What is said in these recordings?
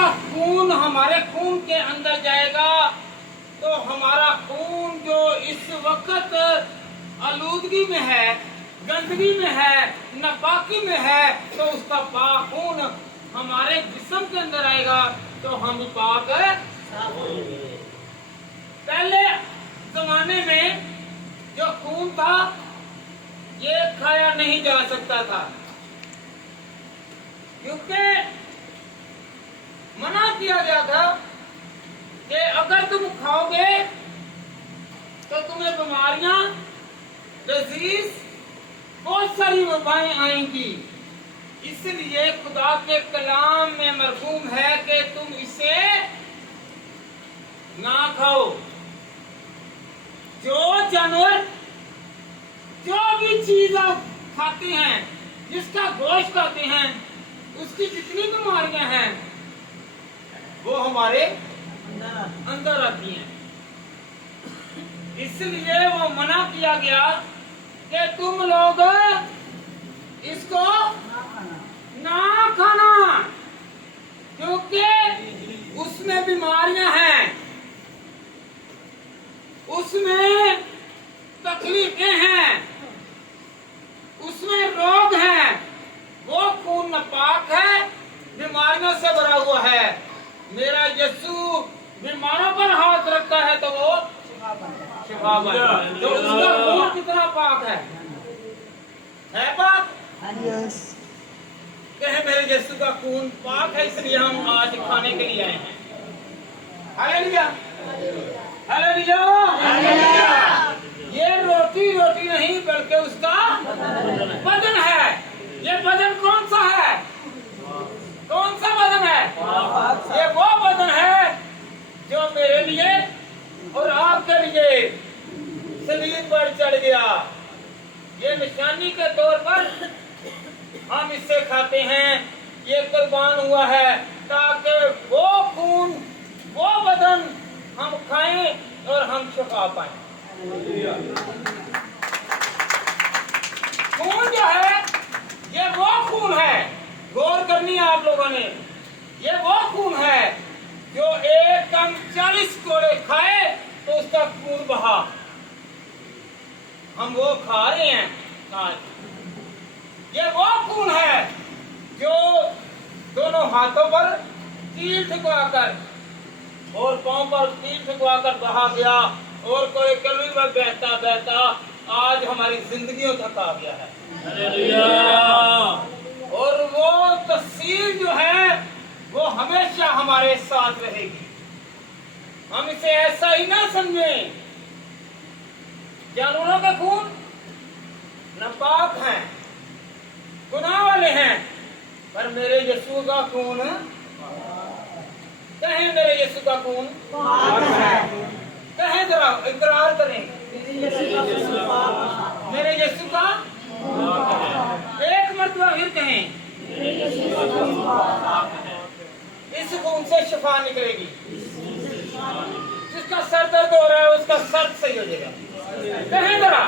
जिसका खून हमारे खून के अंदर जाएगा तो हमारा खून जो इस वक्त आलूदगी में है, गंदगी में है, नापाकी में है, तो उसका पाक खून हमारे जिस्म के अंदर आएगा तो हम पाक होंगे। पहले जमाने में जो खून था ये खाया नहीं जा सकता था, क्योंकि मना किया गया था कि अगर तुम खाओगे तो तुम्हें बीमारियां, डिजीज, बहुत सारी वबाएं आएंगी। इसलिए खुदा के कलाम में मरहूम है कि तुम इसे ना खाओ। जो जानवर जो भी चीज आप खाते हैं, जिसका गोश्त खाते हैं, उसकी जितनी बीमारियां हैं वो हमारे अंदर आती हैं। इसलिए वो मना किया गया कि तुम लोग इसको ना खाना, क्योंकि उसमें बीमारियां हैं, उसमें तकलीफें हैं, उसमें रोग हैं। वो खून नापाक है, बीमारियों से भरा हुआ है। मेरा यीशु बीमारों पर हाथ रखता है तो वो शिफा बन जाता है। तो उसका खून कितना पाक है पाक? कहे मेरे यीशु का खून पाक है, इसलिए हम आज खाने के लिए आए हैं। Hallelujah, hallelujah. ये रोटी रोटी नहीं बल्कि उसका बदन है। ये बदन कौन सा है? कौन सा बदन है? ये वो बदन है जो मेरे लिए और आपके लिए सलीब पर चढ़ गया। ये निशानी के तौर पर हम इससे खाते हैं। ये कुर्बान हुआ है ताकि वो खून, वो बदन हम खाएं और हम शिफा पाएं। खून जो है ये वो खून है, गौर करनी है आप लोगों ने, ये वो खून है जो एक कम 40 कोड़े खाए तो उसका खून बहा। हम वो खा रहे हैं आज। ये वो खून है जो दोनों हाथों पर तीर ठुकवाकर और पांव पर तीर ठुकवाकर बहा गया और कोई कलवी में बहता बहता आज हमारी जिंदगियों तक आ गया है। और वो तस्वीर जो है वो हमेशा हमारे साथ रहेगी। हम इसे ऐसा ही ना समझें। जानवरों का खून नापाक है, गुनाह वाले हैं, पर मेरे यीशु का खून, कहें मेरे यीशु का खून पाक है। कहें जरा, इकरार करें, मेरे यीशु का एक मरतबा फिर कहें, इस खून से शिफा निकलेगी। जिसका सर दर्द हो रहा है उसका सर सही हो जाएगा। कहें जरा,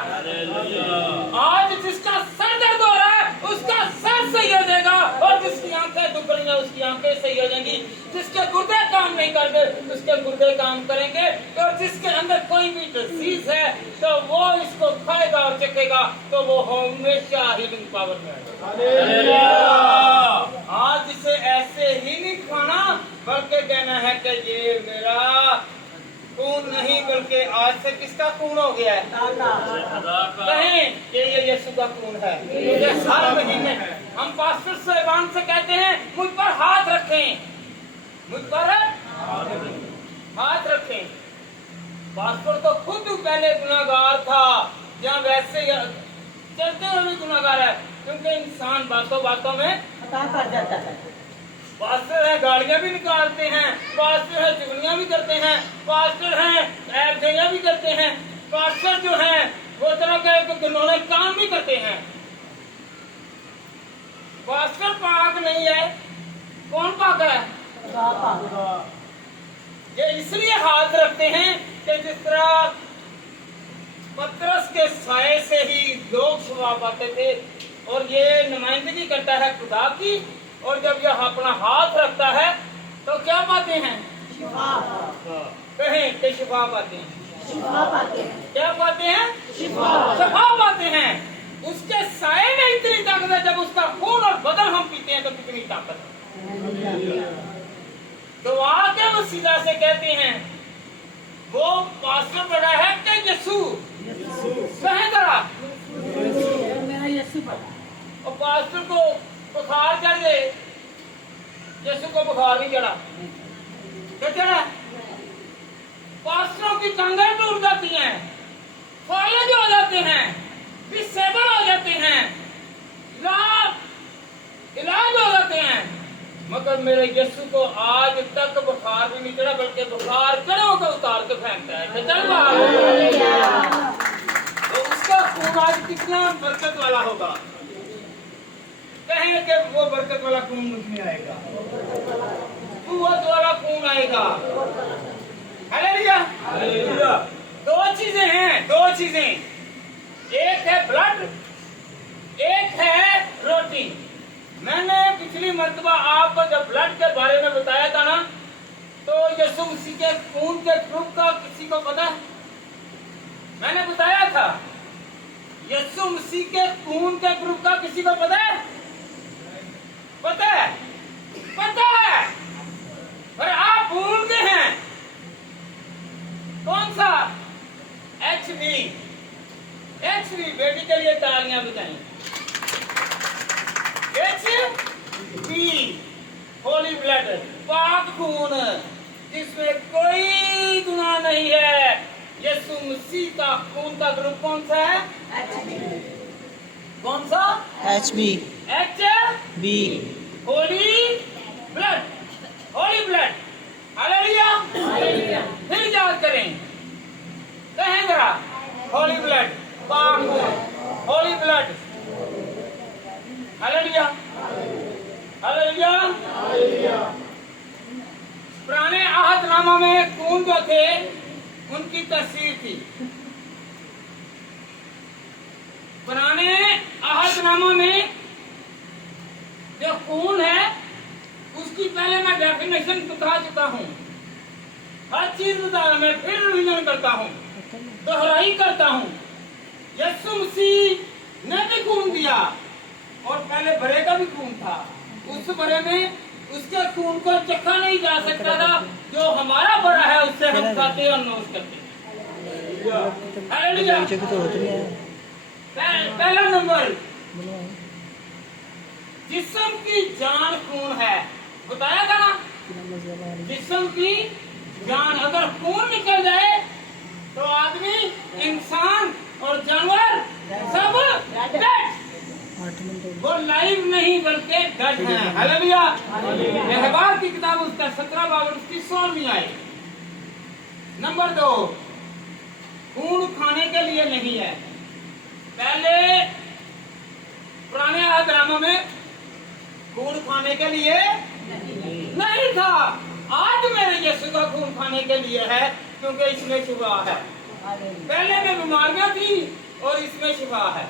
आज जिसका सर दर्द हो रहा है उसका सर सही हो जाएगा, और जिसकी आंखें दुख रही हैं उसकी आंखें सही हो जाएंगी। जिसके गुर्दे काम नहीं करते उसके गुर्दे काम करेंगे, और जिसके अंदर कोई भी डिजीज है तो वो इसको खाएगा और चखेगा तो वो हमेशा हीलिंग पावर में आएगा। आज इसे ऐसे ही नहीं खाना, बल्कि कहना है कि ये मेरा खून नहीं बल्कि आज से किसका खून हो गया है? कहें कि ये यीशु का खून है। मुझे हर महीने हम पास्टर साहिबान से कहते हैं मुझ पर हाथ रखें, मुझ पर हाथ रखें। पास्टर तो खुद पहले गुनाहगार था, या वैसे चलते हुए भी गुनाहगार है, क्योंकि इंसान बातों बातों में खता कर जाता है। पास्टर है गाड़ियां भी निकालते हैं, पास्टर है चुगलियां भी करते हैं, पास्टर हैं ऐबजैया भी करते हैं, पास्टर जो हैं वो तरह के घिनौने काम भी करते हैं। पास्टर पाक नहीं है, कौन पाक है? ये इसलिए हाथ रखते हैं कि जिस तरह पतरस के साये से ही लोग शिफा पाते थे, और ये नुमाइंदगी करता है खुदा की। और जब यह अपना हाथ रखता है तो क्या पाते हैं? कहें कि शिफा पाते हैं। क्या पाते हैं? शिफा पाते हैं। उसके साए में इतनी ताकत है, जब उसका खून और बदन हम पीते हैं तो कितनी ताकत है। तो आके वो सीधा से कहते हैं, वो पास्टर बड़ा है कि यीशु? कहें जरा, और पास्टर को बुखार चढ़ गए, यीशु को बुखार नहीं चढ़ा। क्या चढ़ा? पास्टरों की कंधें टूट जाती हैं, फालिज हो जाते हैं, डिसेबल हो जाते हैं, इलाज हो जाते हैं, मगर मेरे यीशु को आज तक बुखार भी नहीं चढ़ा, बल्कि बुखार चढ़ो को उतार के फेंकता है। चल तो उसका खून आज कितना बरकत वाला होगा। कहेंगे कि वो बरकत वाला खून उसमें आएगा, कुव्वत वाला खून आएगा। हालेलुया। दो चीजें हैं, दो चीजें, एक है ब्लड, एक है रोटी। मैंने पिछली मर्तबा आपको जब ब्लड के बारे में बताया था ना, तो यीशु मसीह के खून के ग्रुप का किसी को पता है? मैंने बताया था यीशु मसीह के खून के ग्रुप का किसी को पता है? पता है? पता है, पर आप भूल गए हैं। कौन सा? HB। HB, बेटी के लिए तालियां बजाएं। HB, होली ब्लड, पाक खून, जिसमें कोई गुनाह नहीं है। यीशु मसीह का खून का ग्रुप कौन सा है? कौन सा? HB। Holi blood, Holi blood. Hallelujah. फिर याद करें, कहें जरा, होली ब्लड, पाक खून, होली ब्लड। Hallelujah, hallelujah. पुराने अहदनामा में खून जो थे उनकी तस्वीर थी। पुराने अहदनामा में जो खून है उसकी पहले मैं डेफिनेशन बता चुका हूँ, हर चीज बता, मैं फिर रिवीजन करता हूँ, दोहराई करता हूँ। यीशु मसीह ने भी खून दिया, और पहले बड़े का भी खून था। उस बड़े में उसके खून को चखा नहीं जा सकता था, जो हमारा बड़ा है उससे हम खाते और नोश करते हैं। हालेलुया। पहला नंबर, जिस्म की जान खून है। बताया था ना, जिस्म की जान, अगर खून निकल जाए तो आदमी, इंसान और जानवर सब डेड, वो लाइव नहीं बल्कि डेड हैं। हालेलुया। रहबार की किताब उसका 17 बाब उसकी 16वीं आए। नंबर 2, खून खाने के लिए नहीं है। पहले पुराने अहदनामा में खून खाने के लिए नहीं था। आज मेरे यीशु का खून खाने के लिए है, क्योंकि इसमें शिफा है। पहले में बीमारियां थी और इसमें शिफा है।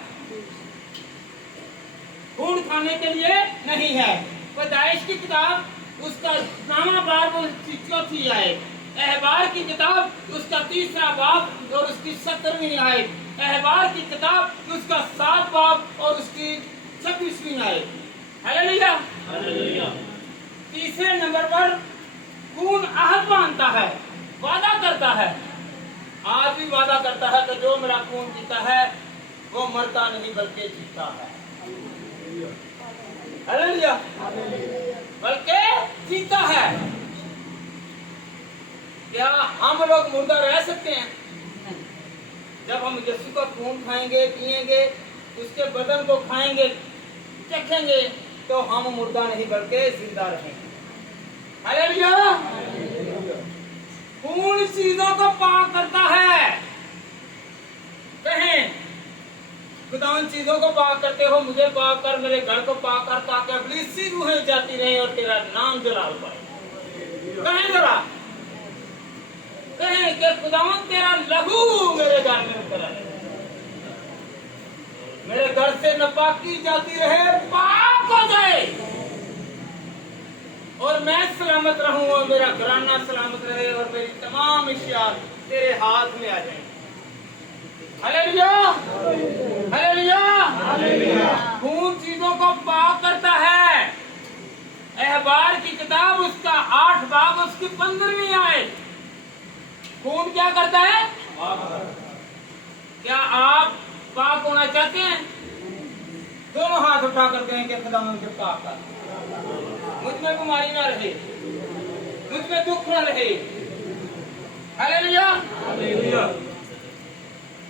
खून खाने के लिए नहीं है। पैदाइश की किताब उसका 9वां बाब उसकी 4थी आयत, अहबार की किताब उसका 3रा बाब और उसकी 17वीं आयत, अहबार की किताब उसका 7 बाब और उसकी 26वीं आयत। हालेलुया। तीसरे नंबर पर खून आहद बांधता है, वादा करता है। आज भी वादा करता है कि जो मेरा खून पीता है वो मरता नहीं बल्कि जीता है। हालेलुया। बल्कि जीता है। क्या हम लोग मुर्दा रह सकते हैं? जब हम यीशु का खून खाएंगे, पिएंगे, उसके बदन को खाएंगे, चखेंगे, तो हम मुर्दा नहीं बल्कि जिंदा रहेंगे। हालेलुया। खून चीजों को पाक करता है। कहें, खुदावन चीजों को पाक करते हो, मुझे पाक कर, मेरे घर को पाक कर, ताकि इब्लीसी रूहें जाती रहे और तेरा नाम जलाल पाए। कहें जरा, कहें कि खुदावन तेरा लहू मेरे घर में उतर आए, मेरे घर से नापाकी जाती रहे, पाक हो जाए, और मैं सलामत रहूं और मेरा घराना सलामत रहे और मेरी तमाम इश्या तेरे हाथ में आ जाए। Hallelujah, hallelujah, hallelujah. खून चीजों को पाक करता है। अहबार की किताब उसका 8 बाब उसकी 15वीं आयत। खून क्या करता है? क्या आप पाक होना चाहते हैं? दोनों हाथ उठा कर कहें कि खुदा मुझे पाक कर, मुझ में बीमारी ना रहे, मुझ में दुख ना रहे। Hallelujah, hallelujah.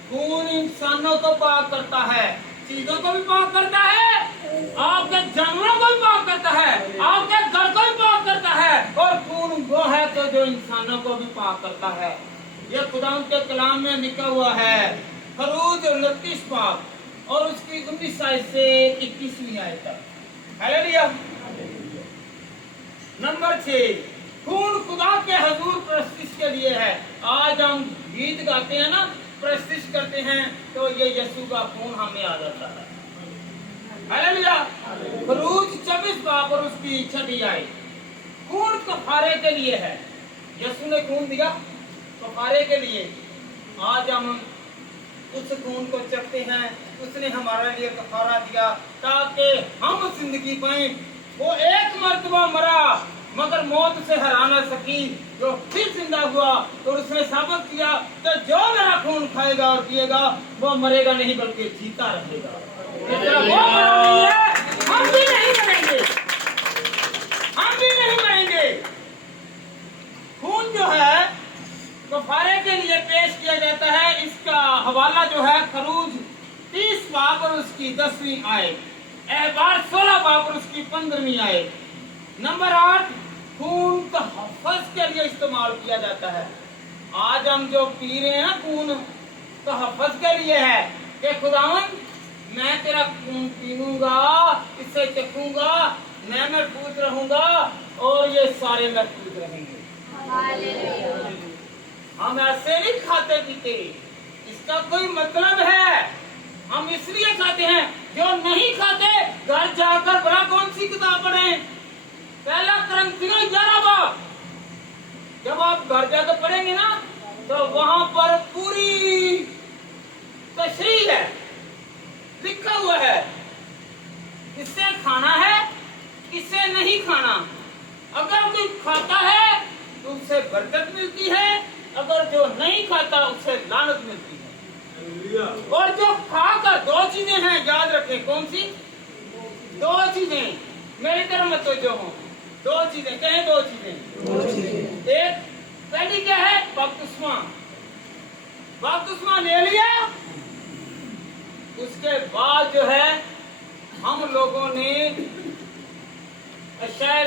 खून इंसानों को पाक करता है, चीजों को भी पाक करता है, आपके जानवरों को भी पाक करता है, आपके घर को भी पाक करता है। और खून वो है तो जो इंसानों को भी पाक करता है। ये खुदा के कलाम में लिखा हुआ है। खरूज 29 बाब और उसकी 19 आयत से 21वीं आयत तक। हालेलुया। नंबर 6, खून खुदा के हजूर प्रस्तिश के लिए है। आज हम गीत गाते हैं ना, प्रस्तिश करते हैं, तो ये यीशु का खून हमें आ जाता है। हालेलुया। खरूज 24 बाब और उसकी 6वीं आयत। खून कफारे के लिए है। यीशु ने खून दिया कफारे के लिए। आज हम उस खून को चखते हैं। उसने हमारे लिए कफारा दिया ताकि हम जिंदगी पाएं। वो एक मर्तबा मरा मगर मौत से हरा न सकी, जो फिर जिंदा हुआ और उसने साबित किया कि जो मेरा खून खाएगा और पिएगा वो मरेगा नहीं बल्कि जीता रहेगा। इस तरह वो मरा नहीं है, हम भी नहीं मरेंगे, हम भी नहीं मरेंगे। खून जो है कफारे के लिए पेश किया जाता है। इसका हवाला जो है खरूज 30 बाब और उसकी 10वीं आयत, अहबार 16 बाब और उसकी 15वीं आयत। नंबर 8, खून तहफ़्फ़ुज़ के लिए इस्तेमाल किया जाता है। आज हम जो पी रहे हैं ना, खून तहफ़्फ़ुज़ के लिए है कि खुदावन मैं तेरा खून पीऊंगा, इससे चखूंगा, मैं महफूज रहूंगा और ये सारे महफूज रहेंगे। हम ऐसे नहीं खाते पीते, इसका कोई मतलब है। हम इसलिए खाते हैं। जो नहीं खाते घर जाकर बड़ा कौन सी किताब पढ़ें? पहला कुरिन्थियों 11 बाब। जब आप घर जाकर पढ़ेंगे ना तो वहां पर पूरी तशरीह है, लिखा हुआ है किससे खाना है किससे नहीं खाना। अगर कोई खाता है तो उससे बरकत मिलती है, अगर जो नहीं खाता उससे लानत मिलती है। और जो खाकर 2 चीजें हैं, याद रखें। कौन सी 2 चीजें? मेरी तरफ मत जो हो। 2 चीजें कहें, 2 चीजें। एक पहली क्या है? बपतिस्मा। बपतिस्मा ले लिया, उसके बाद जो है हम लोगों ने इशाए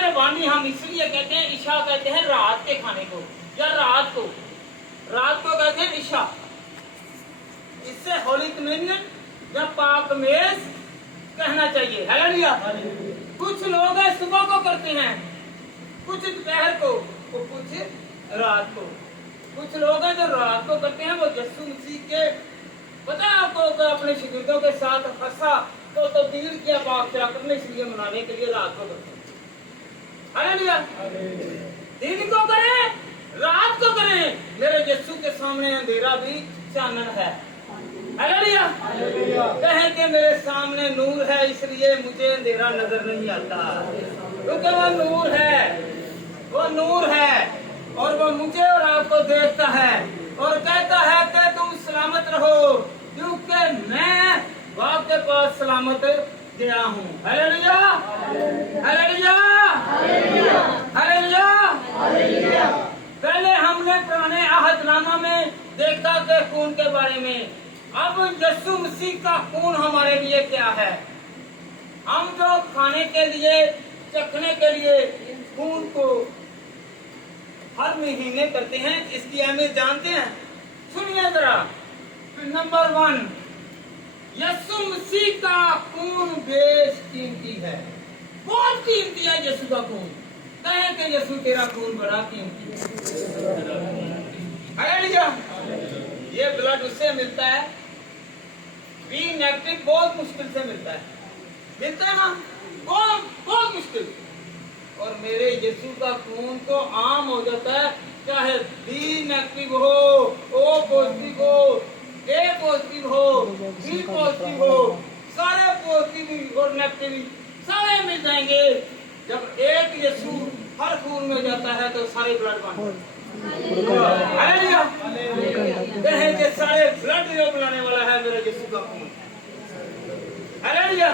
रबानी हम इसलिए कहते हैं, इशा कहते हैं रात के खाने को, या रात को कहते हैं इशा। इससे होली कम्युनियन या पाक मेज कहना चाहिए। हालेलुया। कुछ लोग सुबह को करते हैं, कुछ दोपहर को, कुछ रात को। कुछ लोग हैं जो रात को करते हैं। वो यीशु मसीह के, पता है आपको, अपने शिगिर्दों के साथ फंसा तो तब्दील किया पाक करने, इसलिए मनाने के लिए रात को करते हैं। हालेलुया। दिन को करें रात को करें, मेरे यीशु के सामने अंधेरा भी चानन है। हालेलुया। कहें कि मेरे सामने नूर है इसलिए मुझे अंधेरा नजर नहीं आता, क्योंकि वो नूर है, वो नूर है और वो मुझे और आपको देखता है और कहता है कि तुम सलामत रहो क्योंकि मैं बाप के पास सलामत गया हूँ। Hallelujah, hallelujah, hallelujah, hallelujah. पहले हमने पुराने अहदनामा में देखा कि खून के बारे में। अब यीशु मसीह का खून हमारे लिए क्या है? हम जो खाने के लिए, चखने के लिए खून को हर महीने करते हैं, इसकी अहमियत जानते हैं? सुनिए जरा। नंबर 1, यीशु मसीह का खून बेशकीमती है, बहुत कीमती है यीशु का खून। कहे कि यीशु तेरा खून बड़ा कीमती है। हालेलुया। ये ब्लड उससे मिलता है, बी नेगेटिव बहुत मुश्किल से मिलता है ना, बहुत मुश्किल। और मेरे यीशु का खून तो आम हो जाता है, चाहे बी नेगेटिव हो, ओ पॉजिटिव हो, ए पॉजिटिव हो, बी पॉजिटिव हो, सारे पॉजिटिव और नेगेटिव सारे मिल जाएंगे। जब एक यीशु हर खून में जाता है तो सारे ब्लड बन हालेलुया। कहे सारे ब्लड जो बनाने वाला है मेरा यीशु का खून। हालेलुया।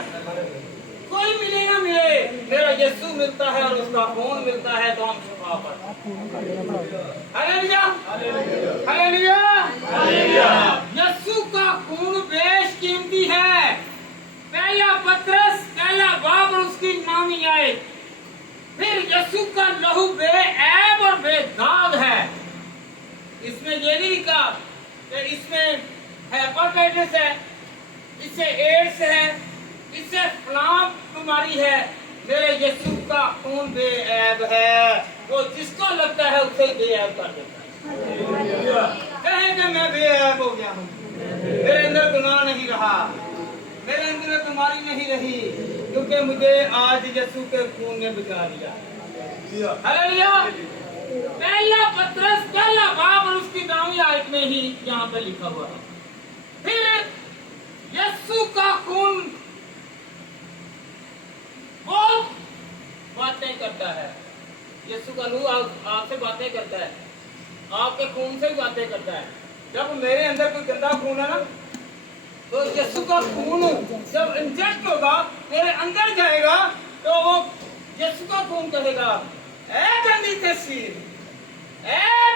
कोई मिले ना मिले, मेरा यीशु मिलता है और उसका खून मिलता है तो हम शिफा पाते। Hallelujah hallelujah hallelujah. यीशु का खून बेशकीमती है। पहला पतरस पहला बाब और उसकी नामी आए। फिर यीशु का लहू बेऐब और बेदाग है। इसमें ये नहीं लिखा कि इसमें हेपेटाइटिस है, इससे एड्स है, इससे फलां बीमारी है। मेरे यीशु का खून बेऐब है, वो जिसको लगता है उसे बेऐब कर देता है। कहे कि मैं बेऐब हो गया हूँ, मेरे अंदर गुनाह नहीं रहा, मेरे अंदर बीमारी नहीं रही, क्योंकि मुझे आज यीशु के खून ने बचा लिया। हालेलुया। पहला पतरस पहला बाब और उसकी 9वीं आयत में ही यहाँ पे लिखा हुआ है। फिर यीशु का खून बहुत बातें करता है। यीशु का लहू आपसे बातें करता है, आपके खून से भी बातें करता है। जब मेरे अंदर कोई गंदा खून है ना, तो यीशु का खून जब इंजेक्ट होगा मेरे अंदर जाएगा तो वो यीशु का खून कहेगा, ऐ गंदी तस्वीर, ऐ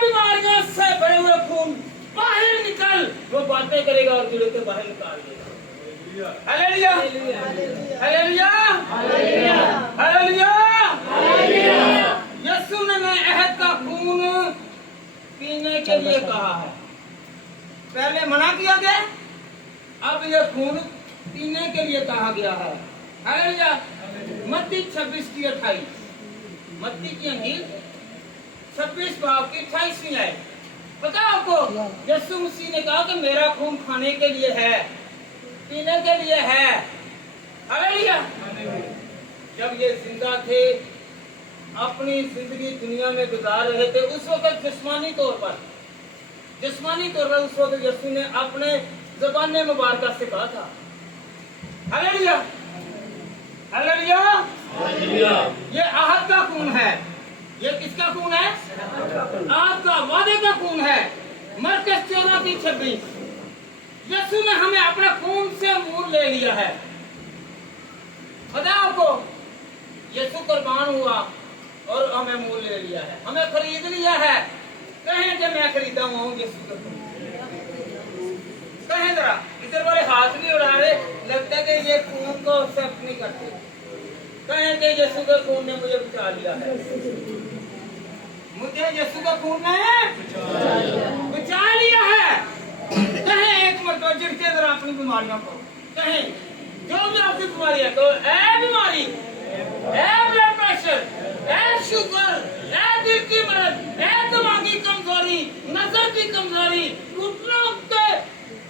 बीमारियों से भरे हुए खून बाहर निकल। वो बातें करेगा और दिल के बाहर निकाल देगा। Hallelujah hallelujah hallelujah hallelujah. यीशु ने अहद का खून पीने के लिए कहा है। पहले मना किया गया, अब यह खून पीने के लिए कहा गया है। हालेलुया। मत्ती 26:28, मत्ती की अंजील 26 बाब की 28वीं आयत। पता आपको यीशु मसीह ने कहा कि मेरा खून खाने के लिए है, पीने के लिए है। हालेलुया। जब ये जिंदा थे, अपनी जिंदगी दुनिया में गुजार रहे थे, उस वक्त जिस्मानी तौर पर उस वक्त यीशु ने अपने ज़बान मुबारक से कहा था। Hallelujah hallelujah hallelujah. ये आहद का खून है। ये किसका खून है? आहद का, वादे का खून है। मरकस 14:26। यीशु ने हमें अपने खून से मोल ले लिया है। पता आपको, यीशु कुर्बान हुआ और हमें मोल ले लिया है, हमें खरीद लिया है। कहें कि मैं खरीदा हुआ हूँ यीशु का खून। कहें जरा, इधर वाले हाथ नहीं उड़ा रहे, लगता है कि ये खून को एक्सेप्ट नहीं करते। कहें कि यीशु के खून ने मुझे बचा लिया है, मुझे यीशु का खून ने बचा लिया है। कहें एक मरतबा झिड़के जरा अपनी बीमारियों को। कहें जो भी आपकी बीमारी है, तो ए बीमारी, ए ब्लड प्रेशर, ए शुगर, ए दिल की मर्ज, ए दिमागी कमजोरी, नजर की कमजोरी, घुटनों के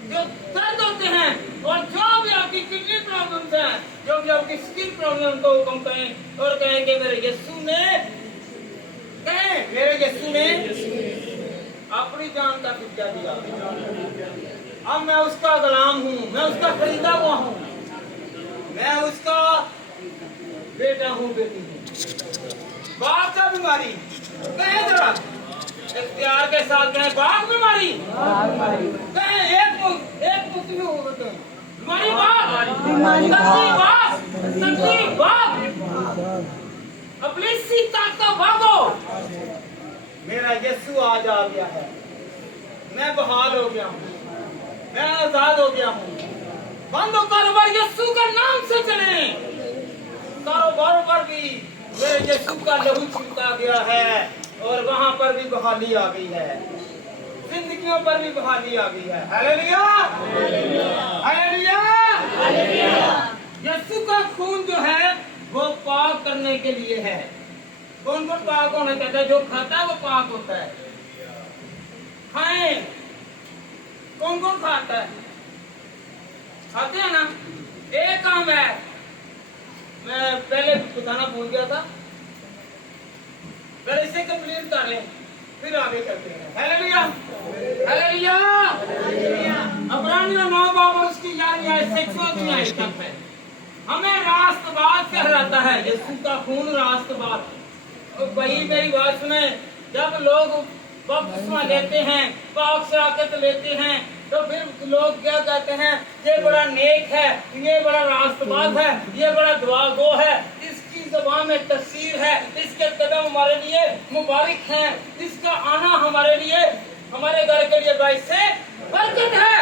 जो दर्द होते हैं, और जो भी आपकी किडनी प्रॉब्लम्स हैं, जो भी आपकी स्किन प्रॉब्लम को कम करें और कहें कि मेरे यीशु ने, कहें मेरे यीशु ने अपनी जान का फिदिया दिया। अब मैं उसका गुलाम हूँ, मैं उसका खरीदा हुआ हूँ, मैं उसका बेटा हूँ, बेटी हूँ। बाप का बीमारी, कहें जरा इख्तियार के साथ कहें, बाप बीमारी, कहें एक मुक्त भी हो गए। बीमारी बाप, तकलीफ बाप, अपलिसी ताकत भागो। मेरा यीशु आज आ गया है, मैं बहाल हो गया हूँ, मैं आजाद हो गया हूँ। बंदो कारोबार यीशु के नाम से चले। कारोबार पर भी मेरे यीशु का लहू छिड़का गया है और वहां पर भी बहाली आ गई है, जिंदगियों पर भी बहाली आ गई है। Hallelujah hallelujah hallelujah. यीशु का खून जो है वो पाक करने के लिए है। कौन कौन पाक होना चाहता है? जो खाता है वो पाक होता है। खाएं, कौन कौन खाता है? खाते हैं ना। एक काम है, मैं पहले बताना भूल गया था। पहले इसे कंप्लीट कर लें, फिर आगे चलते हैं। Hallelujah, hallelujah. अब्रानियों 9 बाब और उसकी 11 आयत से 14 आयत तक है। हमें रास्तबाज से हराता है, यीशु का खून रास्तबाज। और भाई मेरी बात सुने, जब लोग बपतिस्मा लेते हैं, पाक शराकत लेते हैं, तो फिर लोग क्या कहते हैं, ये बड़ा नेक है, ये बड़ा रास्तबाज है, ये बड़ा दुआगो है, इसकी ज़बान में तफसीर है, इसके कदम हमारे लिए मुबारक हैं, इसका आना हमारे लिए, हमारे घर के लिए बाइस से बरकत है।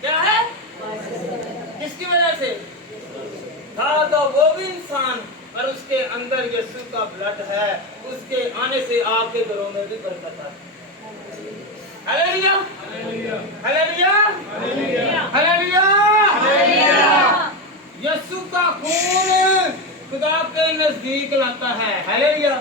क्या है? किसकी वजह से? था तो वो भी इंसान, और उसके अंदर यीशु का ब्लड है, उसके आने से आपके घरों में भी बरकत है। Hallelujah, hallelujah, hallelujah, hallelujah. यीशु का खून खुदा के नजदीक लाता है। हालेलुया।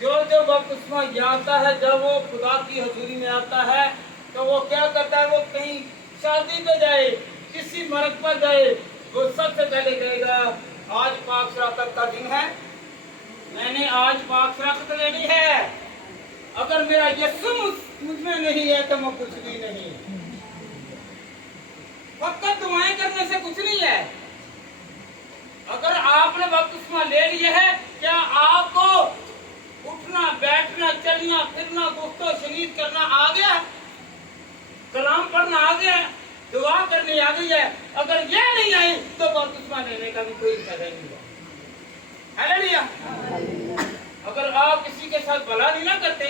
जो जो बपतिस्मा आता है, जब वो खुदा की हजूरी में आता है, तो वो क्या करता है, वो कहीं शादी पे जाए, किसी मर्द पर जाए, वो सबसे पहले कहेगा, आज पाक शराकत का दिन है, मैंने आज पाक शराकत लेनी है। अगर मेरा यीशु मुझमें नहीं है तो मैं कुछ भी नहीं। फकत दुआएं करने से कुछ नहीं है। अगर आपने बपतिस्मा ले लिया है, क्या आपको उठना, बैठना, चलना, फिरना, गुफ्तो शनीद करना आ गया? कलाम पढ़ना आ गया? दुआ करनी आ गई है? अगर ये नहीं आई तो बपतिस्मा लेने का भी कोई फायदा नहीं है। हालेलुया। अगर आप किसी के साथ भला नहीं ना करते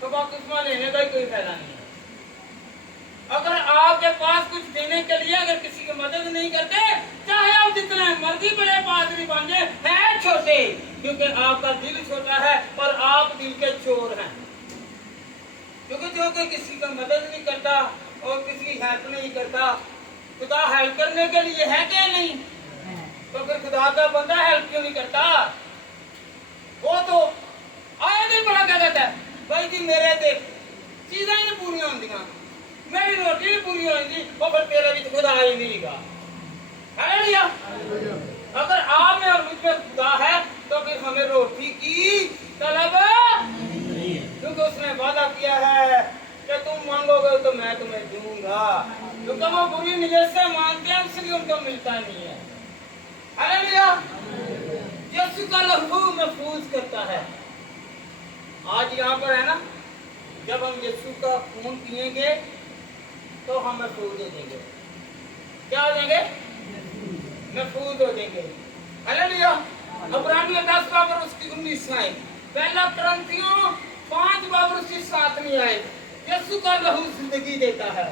तो बपतिस्मा लेने का ही कोई फायदा नहीं है। अगर आपके पास कुछ देने के लिए अगर किसी की मदद नहीं करते, चाहे आप जितने मर्जी बड़े पादरी बन जाए, है छोटे, क्योंकि आपका दिल छोटा है और आप दिल के चोर हैं। क्योंकि जो कोई किसी का मदद नहीं करता और किसी की हेल्प नहीं करता, खुदा हेल्प करने के लिए है क्या? नहीं। तो फिर खुदा का बंदा हेल्प क्यों नहीं करता? वो तो आया नहीं बड़ा क्या कहता है, भाई जी मेरे देख चीजें ही नहीं पूरी होंगी, मेरी रोटी नहीं पूरी होगी, वो फिर तेरा भी तो खुदा ही नहीं गा। हालेलुया। अगर आप में और मुझ में खुदा है तो फिर हमें रोटी की तलब नहीं, क्योंकि उसने वादा किया है कि तुम मांगोगे तो मैं तुम्हें दूंगा। क्योंकि वो बुरी नियत से मांगते हैं, इसलिए उनको मिलता नहीं है। हालेलुया। यीशु का लहू महफूज करता है। आज यहाँ पर है ना, जब हम यीशु का खून पिएंगे तो हम महफूज हो जाएंगे। क्या हो जाएंगे? महफूज हो जाएंगे। हालेलुया। इब्रानियों 10 बाब और उसकी 19 आयत, पहला कुरिन्थियों 5 बाब और उसकी 7वीं आयत। यीशु का लहू जिंदगी देता है।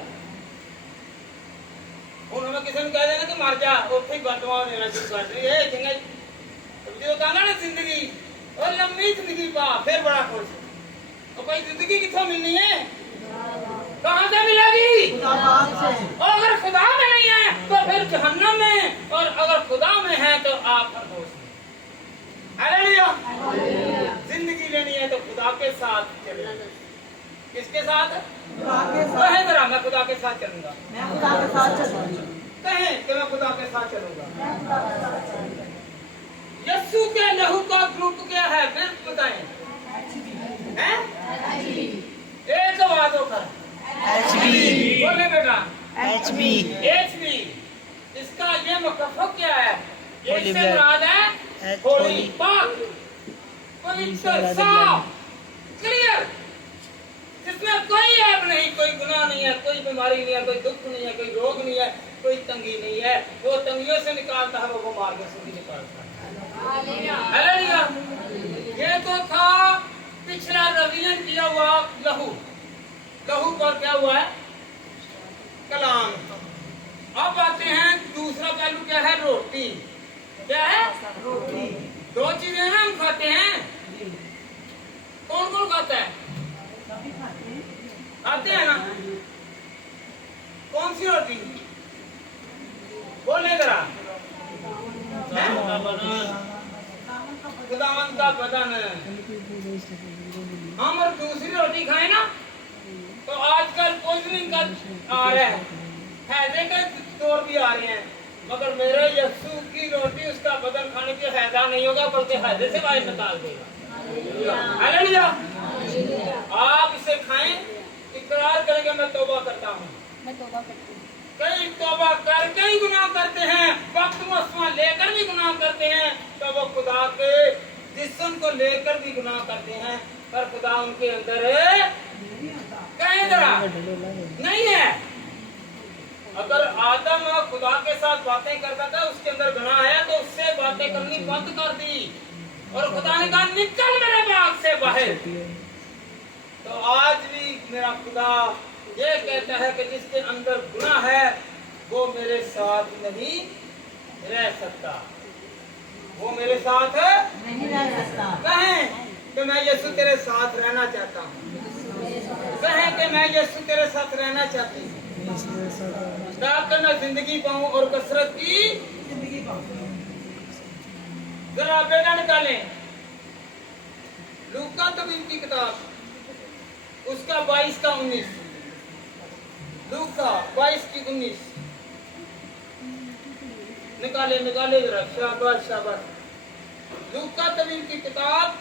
उन्होंने किसी ने कह देना कि मर जा, उठे बदवा देना शुरू कर दी है जिंगे जो कहना ना जिंदगी और लंबी जिंदगी पा, फिर बड़ा खुश। तो भाई जिंदगी किथों मिलनी है? कहां से मिलेगी? और अगर खुदा में नहीं है तो फिर जहन्नम में, और अगर खुदा में है तो आप फरदौस में। हालेलुया। जिंदगी लेनी है तो खुदा के साथ चले। किसके साथ? कहे जरा, मैं खुदा के साथ चलूंगा। मैं खुदा के साथ चलूंगा। कहें कि मैं खुदा के साथ चलूंगा। यीशु के लहू का ग्रुप क्या है? फिर बताएं। हैं? एक आवाज होकर HB। बोले बेटा। HB। HB। इसका ये मतलब क्या है? इससे मुराद है होली, पाक, पवित्र, साफ, क्लियर, जिसमें कोई ऐप नहीं, कोई गुनाह नहीं है, कोई बीमारी नहीं है, कोई दुख नहीं है, कोई रोग नहीं है, कोई तंगी नहीं है। वो तंगियों से निकालता है, वो बीमारियों से भी निकालता है। हालेलुया। ये तो था पिछला रवियन किया हुआ लहू। लहू पर क्या हुआ है? कलाम। अब आते हैं दूसरा पहलू, क्या है? रोटी। क्या है? रोटी। दो चीजें ना हम खाते हैं। कौन कौन खाता है? खाते हैं ना? कौन सी रोटी? बोले जरा। खुदावंद का बदन। हम और दूसरी रोटी खाए ना तो आजकल पॉइजनिंग का आ रहा है, हैजे के दौर भी आ रहे हैं। मगर मेरे यीशु की रोटी उसका बदन खाने के फायदा नहीं होगा, बल्कि फायदे से बाहर निकाल देगा। हालेलुया। आप इसे खाएं, इकरार करेंगे मैं तौबा करता हूँ। कई तौबा करके ही गुनाह करते हैं, बपतिस्मा लेकर भी गुनाह करते हैं, तो वो खुदा के जिस्म को लेकर भी गुनाह करते हैं, पर खुदा उनके अंदर है कहीं जरा नहीं है। अगर आदम खुदा के साथ बातें करता था, उसके अंदर गुनाह है, तो उससे बातें करनी बंद कर दी और खुदा ने कहा निकल मेरे बाग से बाहर। तो आज भी मेरा खुदा ये कहता है कि जिसके अंदर गुनाह है वो मेरे साथ नहीं रह सकता, वो मेरे साथ नहीं रह सकता। कहें कि मैं यीशु तेरे साथ रहना चाहता हूँ, कहें कि मैं यीशु तेरे साथ रहना चाहती हूँ, ताकि मैं जिंदगी पाऊं और कसरत की जिंदगी पाऊं। जरा बेटा निकालें लूका तबीब की किताब उसका 22 का 19, लूका 22 की 19 निकाले निकाले जरा, शाबाश शाबाश। लूका तबीब की किताब।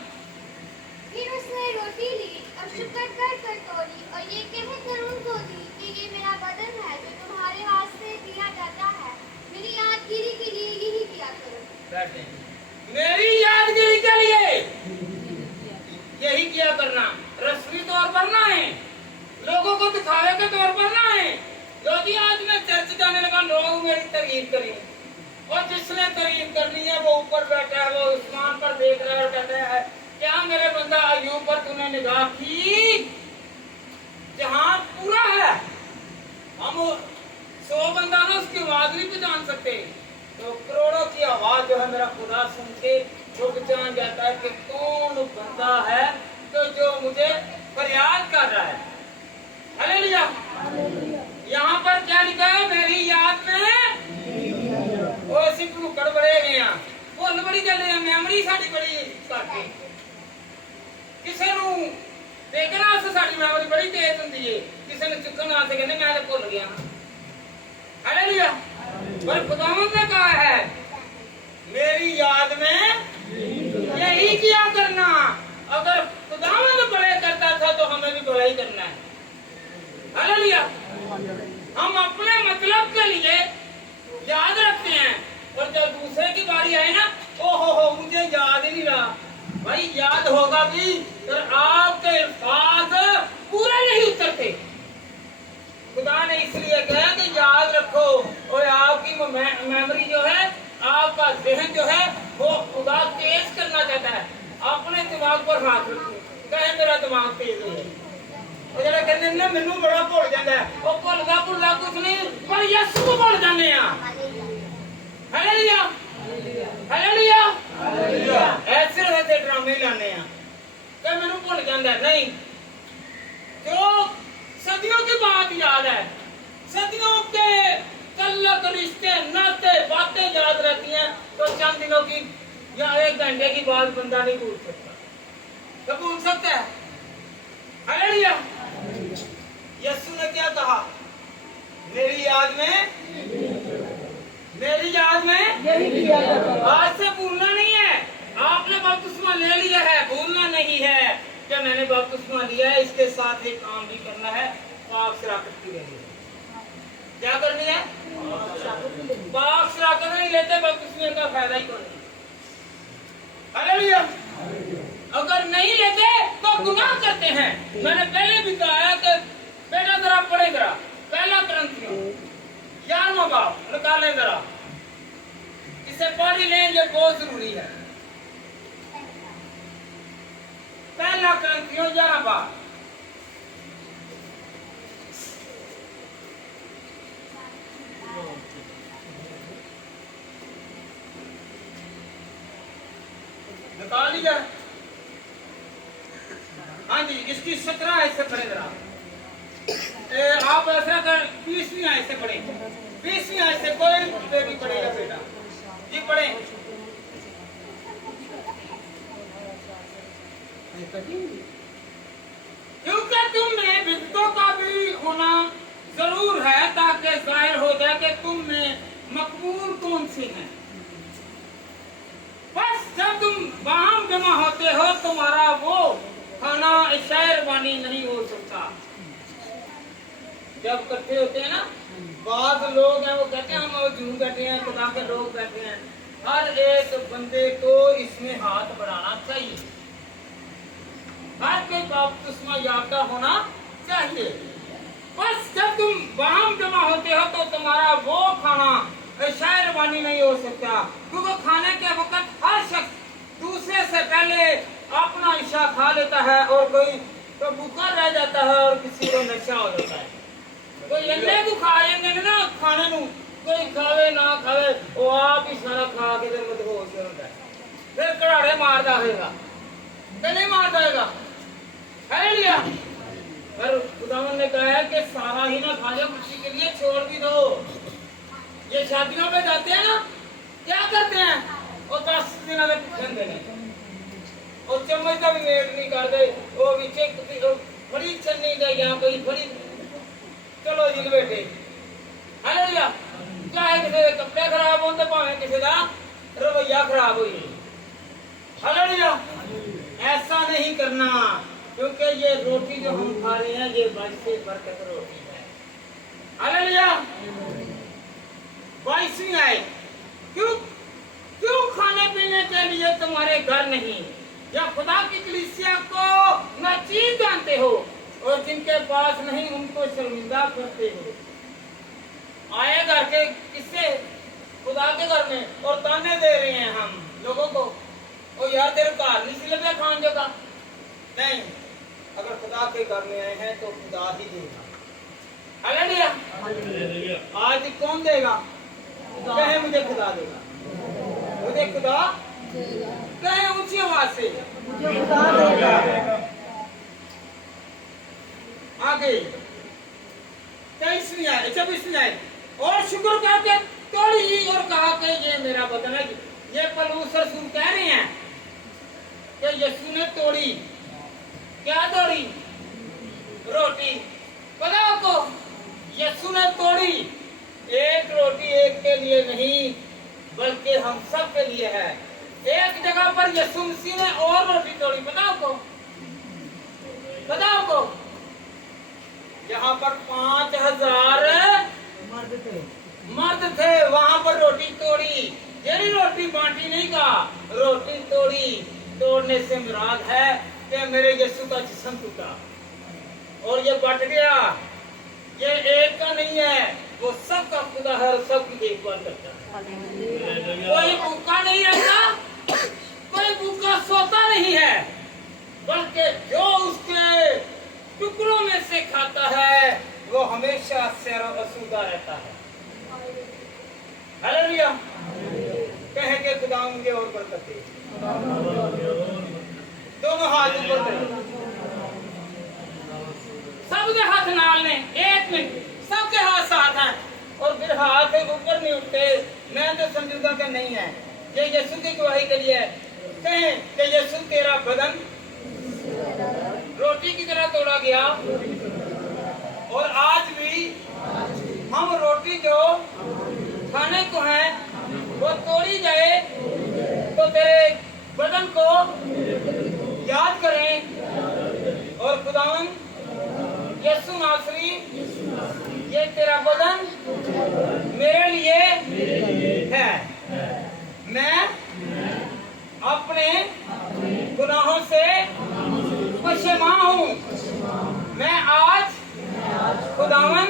फिर उसने रोटी ली और शुक्र कर तोड़ी और ये कहकर उनको दी कि ये मेरा बदन है जो तुम्हारे वास्ते दिया जाता है, मेरी यादगिरी के लिए यही किया करो। बैठे। मेरी यादगिरी के लिए यही किया करना, रस्मी तौर पर ना है, लोगों को दिखावे के तौर पर ना है। यदि आज मैं चर्च जाने लगा लोग मेरी तारीफ करें, और जिसने तारीफ करनी है वो ऊपर बैठा है, वो आसमान पर देख रहा है और कहता है क्या मेरे बंदा अय्यूब पर तूने निगाह की, जहां पूरा है। हम 100 बंदा ना उसकी आवाज नहीं पहचान सकते, तो करोड़ों की आवाज जो है मेरा खुदा सुन के वो पहचान जाता है कि कौन बंदा है तो जो मुझे फरियाद कर रहा है। हालेलुया। यहाँ पर क्या लिखा है, मेरी याद में वो सिर्फ गड़बड़े गए हैं, भुल बड़ी गल है, मेमोरी साड़ी बड़ी घट है। किसी ਨੂੰ देखना से साड़ी मेमोरी बड़ी तेज होती है, किसी ने चुकन आसे कहने मैं तो भुल गया। हालेलुया। पर खुदावंद ने कहा है मेरी याद में यही किया करना। अगर खुदावंद बड़े करता था तो हमें भी बड़ा ही करना है। हालेलुया। हम अपने मतलब के लिए याद रखते हैं, और जब दूसरे की बारी आए ना, ओहो मुझे याद ही नहीं रहा। भाई याद होगा भी, पर आपके अल्फाज पूरे नहीं उतरते। खुदा ने इसलिए कहा कि याद रखो, और आपकी मेमोरी जो है, आपका जहन जो है वो खुदा तेज करना चाहता है। अपने दिमाग पर हाथ रखो, कहे मेरा दिमाग तेज है। और जरा कहते हैं मैनू बड़ा भुल जाता है, वो भुलदा भुलदा कुछ नहीं, पर यीशु को भुल जाते हैं। Hallelujah hallelujah hallelujah. ऐसे रहते ड्रामे लाने हैं कि मैनू भुल जाता है, नहीं, क्यों सदियों की बात याद है, सदियों के तल्लक रिश्ते नाते बातें याद रहती हैं, तो चंद दिनों की या 1 घंटे की बात बंदा नहीं भूल सकता, तो भूल सकता है। हालेलुया। यीशु ने क्या कहा, मेरी याद में यही किया करो। आज से भूलना नहीं है। आपने बपतिस्मा ले लिया है, भूलना नहीं है कि मैंने बपतिस्मा लिया है, इसके साथ एक काम भी करना है, पाक शराकत की लेनी है। क्या करनी है? पाक शराकत नहीं लेते बपतिस्मे का फायदा ही कोई। हालेलुया। अगर नहीं लेते तो गुनाह करते हैं। मैंने पहले भी कहा है कि बेटा जरा पढ़े जरा, पहला करंथियों 11वां बाब निकाले जरा, इसे पढ़ ही लें, ये बहुत जरूरी है। पहला करंथियों 11वां बाब। निकाल लिया? हाँ जी, इसकी 17 ऐसे पढ़े जरा। आप ऐसा कर 20वीं आयत से पढ़े, 20वीं आयत से कोई बेबी पढ़ेगा बेटा जी, पढ़े। क्योंकि तुम में बिरतों का भी होना जरूर है, ताकि जाहिर हो जाए कि तुम में मकबूल मकबूल कौन सी हैं? बस जब तुम वहां जमा होते हो तुम्हारा वो खाना शायरवानी नहीं हो सकता। जब इकट्ठे होते हैं ना, बाद लोग हैं वो कहते हैं हम जूं बैठे हैं, खुदा के लोग बैठे हैं, हर एक बंदे को इसमें हाथ बढ़ाना चाहिए, हर कोई बपतिस्मा याफ्ता होना चाहिए। बस जब तुम वहां जमा होते हो तो तुम्हारा वो खाना शायरवानी नहीं हो सकता, क्योंकि खाने के वक्त हर शख्स दूसरे से पहले अपना इशा खा लेता है और कोई तो भूखा रह जाता है और किसी को नशा हो जाता है। कोई अन्य को खाएंगे ना खाने को, कोई खावे ना खावे वो आप ही सारा खा के मदहोश होता है, फिर कड़ाड़े मारता रहेगा, नहीं मारता रहेगा, है लिया। पर खुदावन ने कहा है कि सारा ही ना खा जाओ, किसी के लिए छोड़ भी दो। ये शादियों में जाते हैं ना, क्या करते हैं वो 10 दिन वाले भूखन देने और चम्मच का भी वेट नहीं करते, वो पीछे बड़ी चलनी दे यहाँ कोई बड़ी चलो जी बेटे, है लिया। क्या है किसी के कपड़े खराब हो तो भावे किसी का रवैया खराब हुई, है लिया। ऐसा नहीं करना, क्योंकि ये रोटी जो हम खा रहे हैं ये बाईसवीं बरकत रोटी है, हालेलुया। 22वीं आए, क्यों खाने पीने के लिए तुम्हारे घर नहीं, या खुदा की कलीसिया को नाचीज जानते हो और जिनके पास नहीं उनको शर्मिंदा करते हो। आए घर के किससे, खुदा के घर में, और ताने दे रहे हैं हम लोगों को, ओ यार तेरे घर नहीं सिलवे खान जोगा नहीं। अगर खुदा के घर में आए हैं तो खुदा ही देगा, हालेलुया। आज कौन देगा? कहे मुझे खुदा देगा, मुझे खुदा कहे ऊंची आवाज से मुझे खुदा देगा। आगे 23वीं आए, 24वीं आए, और शुक्र करके तोड़ी और कहा कि ये मेरा बदन है। ये पौलुस रसूल कह रहे हैं कि यीशु ने तोड़ी, क्या तोड़ी? रोटी। पता आपको यीशु ने तोड़ी, एक रोटी एक के लिए नहीं बल्कि हम सब के लिए है। एक जगह पर यीशु मसीह ने और रोटी तोड़ी, पता आपको? पता आपको? यहाँ पर 5000 मर्द थे, वहां पर रोटी तोड़ी, यही रोटी बांटी नहीं का, रोटी तोड़ी। तोड़ने से मुराद है कि मेरे यीशु का जिस्म टूटा और ये बट गया। ये एक का नहीं है, वो सबका खुदा है और सबकी देखभाल करता है। कोई भूखा नहीं रहता, कोई भूखा सोता नहीं है, बल्कि जो उसके टुकड़ों में से खाता है वो हमेशा सैरो-ओ-सूदा रहता है। हालेलुया। कहें कि खुदा उनके और बरकत दे। दोनों हाथ ऊपर करें, सबके हाथ नाल ने, एक मिनट, सबके हाथ साथ हैं और फिर हाथ ऊपर नहीं उठते। मैं तो समझूंगा कि नहीं है, ये यीशु की गवाही के लिए। कहें कि यीशु तेरा बदन रोटी की तरह तोड़ा गया और आज भी हम रोटी जो खाने को है वो तोड़ी जाए तो तेरे बदन को याद करें और खुदावन यीशु नासरी ये तेरा बदन मेरे लिए है। मैं अपने गुनाहों से पशेमान हूँ। मैं आज खुदावन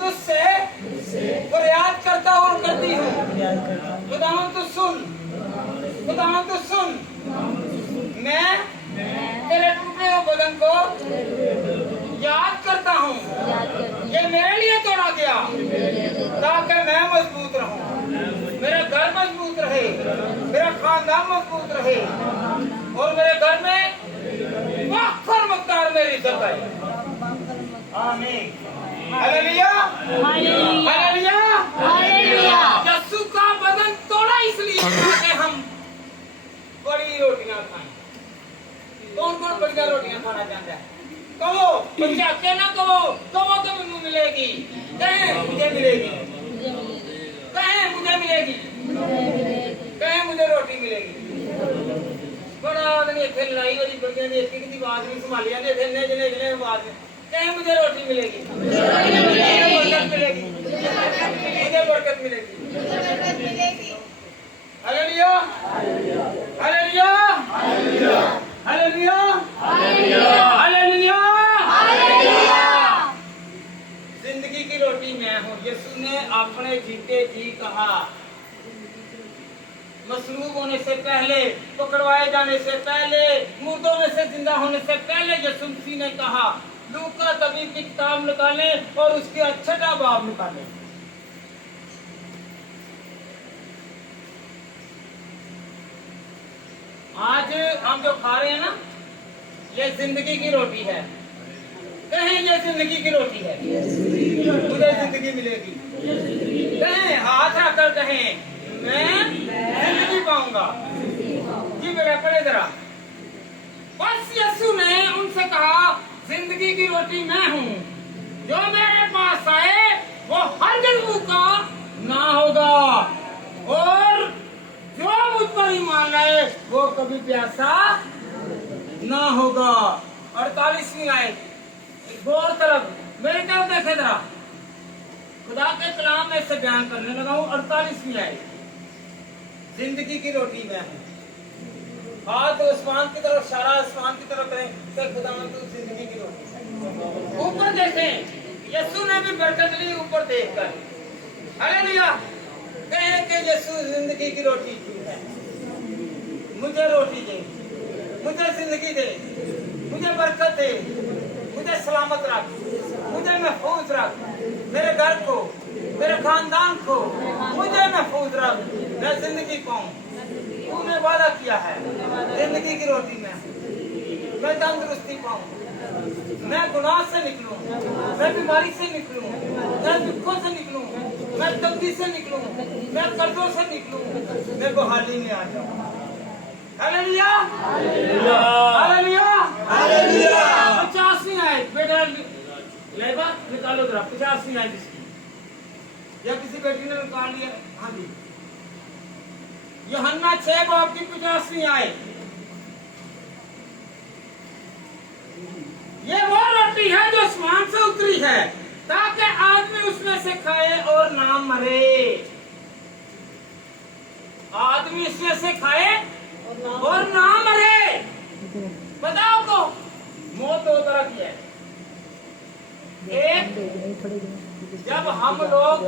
तुझसे फरियाद करता और करती हूँ। खुदावन तू सुन, खुदावन तू सुन। मैं तेरे टूटे हुए बदन को याद करता हूँ। ये मेरे लिए तोड़ा गया ताकि मैं मजबूत रहूँ, मेरा घर मजबूत रहे, मेरा खानदान मजबूत रहे और मेरे घर में वक्र मकदार मेरी इज्जत आए। आमीन। Hallelujah, hallelujah, hallelujah. यीशु का बदन तोड़ा इसलिए ताकि हम बड़ी रोटियां खाएं। कौन कौन बढ़िया रोटियां खाना चाहता है? कहो, बच्चे ना कहो, कहो तो मुझे मिलेगी, कहें मुझे मिलेगी, कहें मुझे मिलेगी, कहे मुझे रोटी मिलेगी। बड़ा आदमी इतने लड़ाई वाली बंदे ने एक की बात नहीं संभाली जाती, इतने जने जने बात में कहे मुझे रोटी मिलेगी, मुझे बरकत मिलेगी, मुझे बरकत मिलेगी। Hallelujah, hallelujah, hallelujah, hallelujah, hallelujah. जिंदगी की रोटी मैं हूँ, यीशु ने अपने जीते जी कहा। मसलूब होने से पहले, पकड़वाए जाने से पहले, मुर्दों में से जिंदा होने से पहले यीशु मसीह ने कहा। लूका तबीब की किताब निकालें और उसके 6वां बाब निकालें। आज हम जो खा रहे हैं ना, ये जिंदगी की रोटी है। कहें ये जिंदगी की रोटी है, मुझे जिंदगी मिलेगी। कहें हाथ रखकर कहें मैं जिंदगी पाऊंगा। जी बेटा पढ़े जरा। बस यीशु ने उनसे कहा जिंदगी की रोटी मैं हूँ, जो मेरे पास आए वो हरगिज़ भूखा ना होगा, और जो मुझ पर ईमान लाए वो कभी प्यासा ना होगा। 48वीं आयत, गौर तरफ मेरे तरफ देखे जरा, खुदा के कलाम में से बयान करने लगा हूँ। 48वीं आयत, जिंदगी की रोटी मैं हूँ। हाथ आसमान की तरफ, इशारा आसमान की तरफ करें तो खुदा तू जिंदगी की रोटी है। ऊपर देखें, यीशु ने भी बरकत ली ऊपर देखकर। हालेलुया, कहे कि यीशु जिंदगी की रोटी तू है। मुझे रोटी दे, मुझे जिंदगी दे, मुझे बरकत दे, मुझे सलामत रख, मुझे महफूज रख, मेरे घर को, मेरे खानदान को मुझे महफूज रख, मैं जिंदगी पाऊं। तूने वादा किया है जिंदगी की रोटी में मैं तंदुरुस्ती पाऊं, मैं गुनाह से निकलूं, मैं बीमारी से निकलूं, मैं दुखों से निकलूं, मैं तंगी से निकलूं, मैं कर्जों से निकलूं, मैं बहाली में आ जाऊं। Hallelujah, hallelujah, hallelujah. 50वीं आयत बेटा लेबा निकालो जरा। 50वीं आयत इसकी, या किसी बेटी ने निकाल लिया? हाँ जी, यूहन्ना 6 बाब की 50वीं आयत। ये वो रोटी है जो आसमान से उतरी है, ताकि आदमी उसमें से खाए और ना मरे। आदमी इसमें से खाए और ना मरे। बताओ तो, मौत 2 तरह की है। एक, जब हम लोग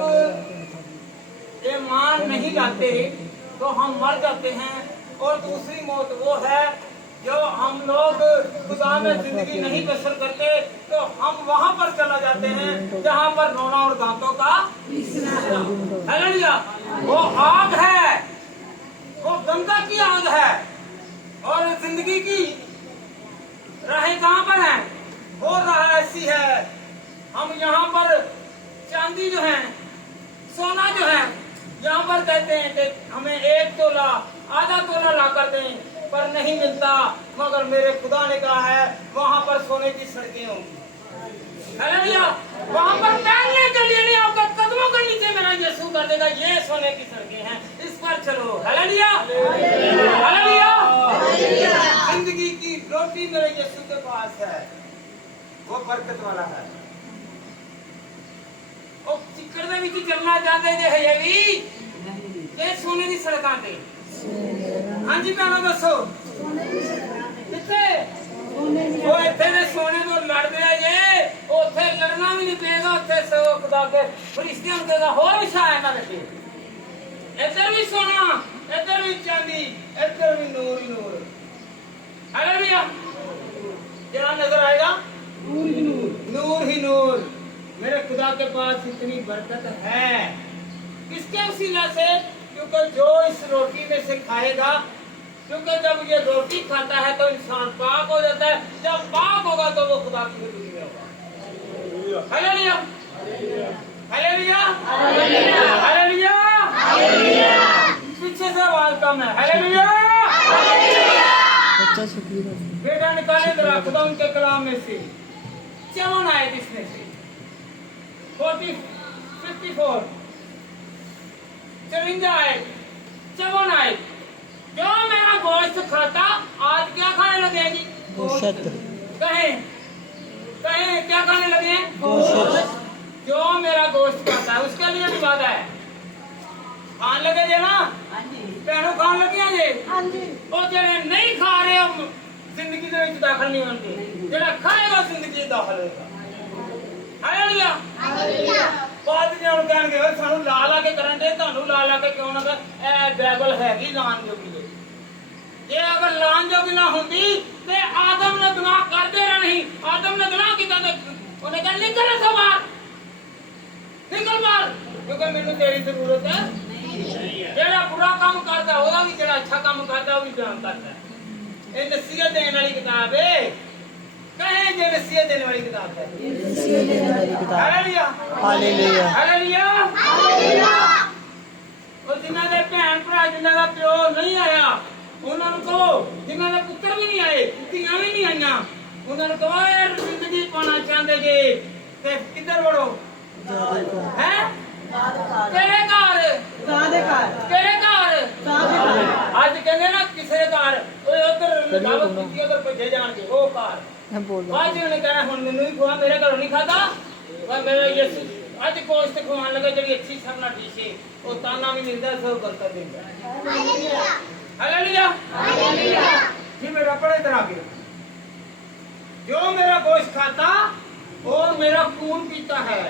ईमान नहीं लाते तो हम मर जाते हैं, और दूसरी मौत वो है जो हम लोग खुदा में जिंदगी नहीं बसर करते तो हम वहां पर चला जाते हैं जहां पर रोना और दांतों का हालेलुया। वो आग है, वो गंगा की आग है, और जिंदगी की राहें कहां पर हैं? वो राह ऐसी है, हम यहाँ पर चांदी जो है, सोना जो है, यहाँ पर कहते हैं कि हमें 1 तोला, आधा तोला ला कर दें, पर नहीं मिलता। मगर मेरे खुदा ने कहा है वहां पर सोने की सड़कें होंगी। हालेलुया, वहां पर टहलने के लिए नहीं, आपका कदमों के नीचे मेरा यीशु कर देगा, ये सोने की सड़कें हैं, इस पर चलो। Hallelujah, hallelujah. जिंदगी की रोटी मेरे यीशु के पास है, वो बरकत वाला है। ਉਹ ਚਿੱਕੜ ਦੇ ਵਿੱਚ ਚੱਲਣਾ ਚਾਹੁੰਦੇ ਜੇ ਹਜੇ ਵੀ ਇਹ ਸੋਨੇ ਦੀ ਸੜਕਾਂ ਤੇ? ਹਾਂਜੀ ਭੈਣੋ ਦੱਸੋ ਕਿੱਥੇ? ਉਹ ਇੱਥੇ ਦੇ ਸੋਨੇ ਤੋਂ ਲੜਦੇ ਆ ਜੇ, ਉੱਥੇ ਲੜਨਾ ਵੀ ਨਹੀਂ ਪਏਗਾ। ਉੱਥੇ ਸੋ ਖੁਦਾ ਕੇ ਫਰਿਸ਼ਤਿਆਂ ਨੂੰ ਕਹੇਗਾ ਹੋਰ ਵਿਛਾ ਇਹਨਾਂ ਦੇ, ਇੱਧਰ ਵੀ ਸੋਨਾ, ਇੱਧਰ ਵੀ ਚਾਂਦੀ, ਇੱਧਰ ਵੀ ਨੂਰ ਹੀ ਨੂਰ। हालेलुया, जरा नजर आएगा नूर ही नूर, नूर ही नूर। मेरे खुदा के पास इतनी बरकत है, किसके वसीला से? क्योंकि जो इस रोटी में से खाएगा, क्योंकि जब ये रोटी खाता है तो इंसान पाक हो जाता है, जब पाक होगा तो वो खुदा की हजूरी में होगा। Hallelujah, hallelujah, hallelujah, hallelujah. पीछे से आवाज कम है। हालेलुया, बेटा निकाले जरा खुदा उनके कलाम में से 54 आयत, इसमें से 54 54 आए, 54 आए। जो मेरा गोश्त खाता आज क्या खाने लगे जी? गोश्त। कहें कहें क्या खाने लगे हैं? गोश्त। जो मेरा गोश्त खाता है उसके लिए भी वादा है। खान लगे जे ना भैनों, खान लगियां जे और जेड़े नहीं खा रहे हम जिंदगी दे विच दाखल नहीं होंगे, जेड़ा खाएगा जिंदगी च दाखल होएगा। Hallelujah hallelujah. बाद में हम कहेंगे ओए सानू ला ला के करन दे, तानू ला ला के क्यों ना कर? ए बाइबल हैगी लान जोगी है। जे अगर लान जोगी ना होंदी ते आदम ने गुनाह करदे रहनी। आदम ने गुनाह कीता ते ओने कहा निकल इथों बाहर, निकल बाहर, क्योंकि मैनू तेरी जरूरत है। जेड़ा बुरा काम करदा ओदा भी, जेड़ा अच्छा काम करदा वो भी बयान करदा है। ये नसीहत देने वाली किताब है। कहें जे नसीहत देने वाली किताब है। नसीहत देने वाली किताब। Hallelujah hallelujah hallelujah hallelujah. और जिन्हां दे भैन भरा, जिन्हां दा प्यो नहीं आया, उन्हां नूं कहो, जिन्हां दे पुत्तर भी नहीं आए, धीआं भी नहीं आईयां, उन्हां नूं कहो ए जिंदगी पाना चाहते जे ते किधर वड़ो है? तेरे घर तेरे घर आज कहने ना किसी घर ओए उधर दावत कीती, उधर भजे जाणगे वो घर। आज उन्हें कहना हुण मैनूं भी खुआ, मेरे घरों नहीं खाता पर मेरा यीशु आज गोश्त खुआन लगा जड़ी अच्छी सबना डिश है। वो ताना भी मिलता है, सब बरकत देता है। Hallelujah hallelujah hallelujah. जी मेरा पढ़े इधर आगे। जो मेरा गोश्त खाता और मेरा खून पीता है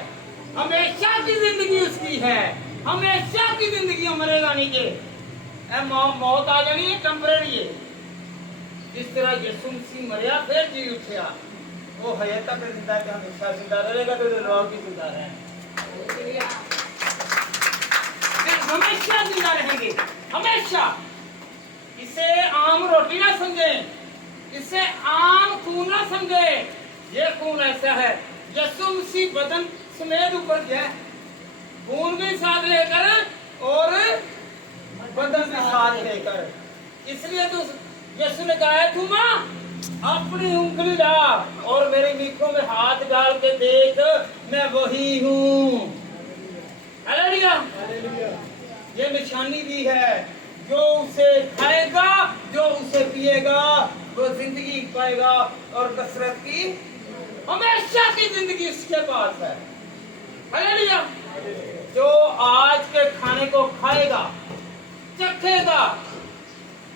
हमेशा की जिंदगी उसकी है, हमेशा की जिंदगी मरेगा नहीं। के मौत आ जानी है, टेम्परेरी है। जिस तरह यीशु मसीह मरिया फिर जी उठा, वो हये तक जिंदा है, हमेशा जिंदा रहेगा। तो लोग भी जिंदा रहे, हमेशा जिंदा रहेंगे, हमेशा। इसे आम रोटी ना समझे, इसे आम खून ना समझे। ये खून ऐसा है, यीशु मसीह बदन समेत ऊपर गया, खून भी साथ लेकर और बदन भी साथ लेकर। इसलिए तो यीशु ने कहा तू मां अपनी उंगली डाल और मेरी मीठों में हाथ डाल के देख, मैं वही हूँ। हालेलुया। ये निशानी भी है, जो उसे खाएगा, जो उसे पिएगा, वो जिंदगी पाएगा और कसरत की हमेशा की जिंदगी उसके पास है। हालेलुया। जो आज के खाने को खाएगा, चखेगा,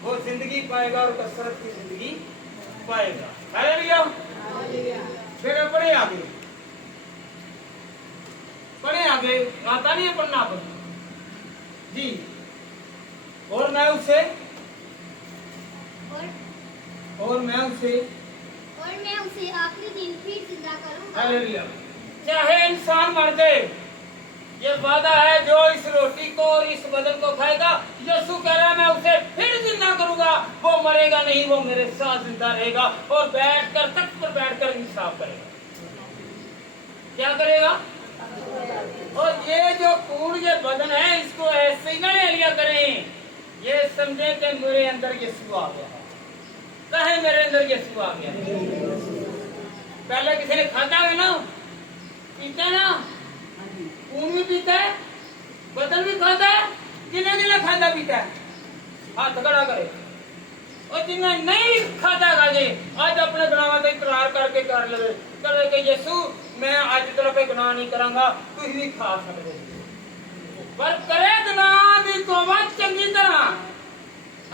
वो जिंदगी पाएगा और कसरत की जिंदगी पाएगा। हालेलुया। फिर पढ़े आगे, पढ़े आगे, आता नहीं है पढ़ना पर जी। और मैं उसे आखिरी दिन फिर जिंदा करूंगा। हालेलुया। चाहे इंसान मर जाए, ये वादा है जो इस रोटी को और इस बदन को खाएगा, यीशु कह रहा है मैं उसे फिर जिंदा करूंगा। वो मरेगा नहीं, वो मेरे साथ जिंदा रहेगा और बैठकर तख्त पर बैठकर इंसाफ करेगा। क्या करेगा? और ये जो खून, ये बदन है, इसको ऐसे ही ना ले लिया करें। ये समझे कि मेरे अंदर यीशु आ गया है। कहे मेरे अंदर यीशु आ गया। पहले किसी ने खाता है ना, पीता है ना, खून भी पीता है, बदन भी खाता है। जिन्हें जिन्हें खाता पीता है हाथ खड़ा करे, और जिन्हें नहीं खाता खाजे आज अपने गुनाह से इकरार करके कर ले करे कि यीशु मैं आज तरह पे गुनाह नहीं करांगा, तू ही खा सकते पर करे गुनाह दी तौबा चंगी तरह,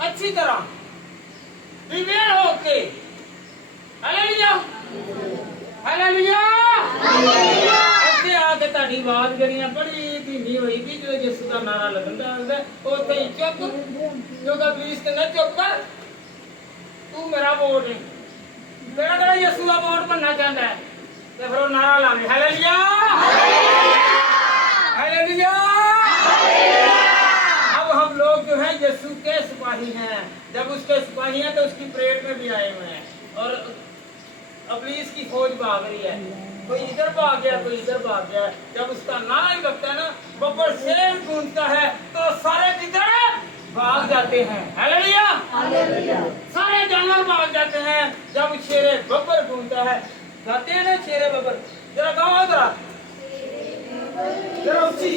अच्छी तरह विवेक होके। Hallelujah hallelujah hallelujah. ऐसे आके ताड़ी बात करियां बड़ी धीमी होई थी, जो यीशु का नारा लगंदा है ओथे ही चुप, जो का प्लीज कहना चुप कर, तू मेरा वोट है। मेरा कड़ा यीशु का वोट बनना चाहता है तो फिर वो नारा लावे हालेलुया हालेलुया। अब हम लोग जो है यीशु के सिपाही हैं। जब उसके सिपाही हैं तो उसकी परेड में भी आए हुए हैं और इब्लीस की फौज भाग रही है, कोई इधर भाग गया, कोई इधर भाग गया। जब उसका नारा ही लगता है ना, बब्बर शेर गूंजता है तो सारे किधर भाग जाते हैं। Hallelujah hallelujah. सारे जानवर भाग जाते हैं जब शेरे बब्बर गूंजता है। गाते हैं ना शेरे बब्बर, जरा गाओ जरा जरा ऊंची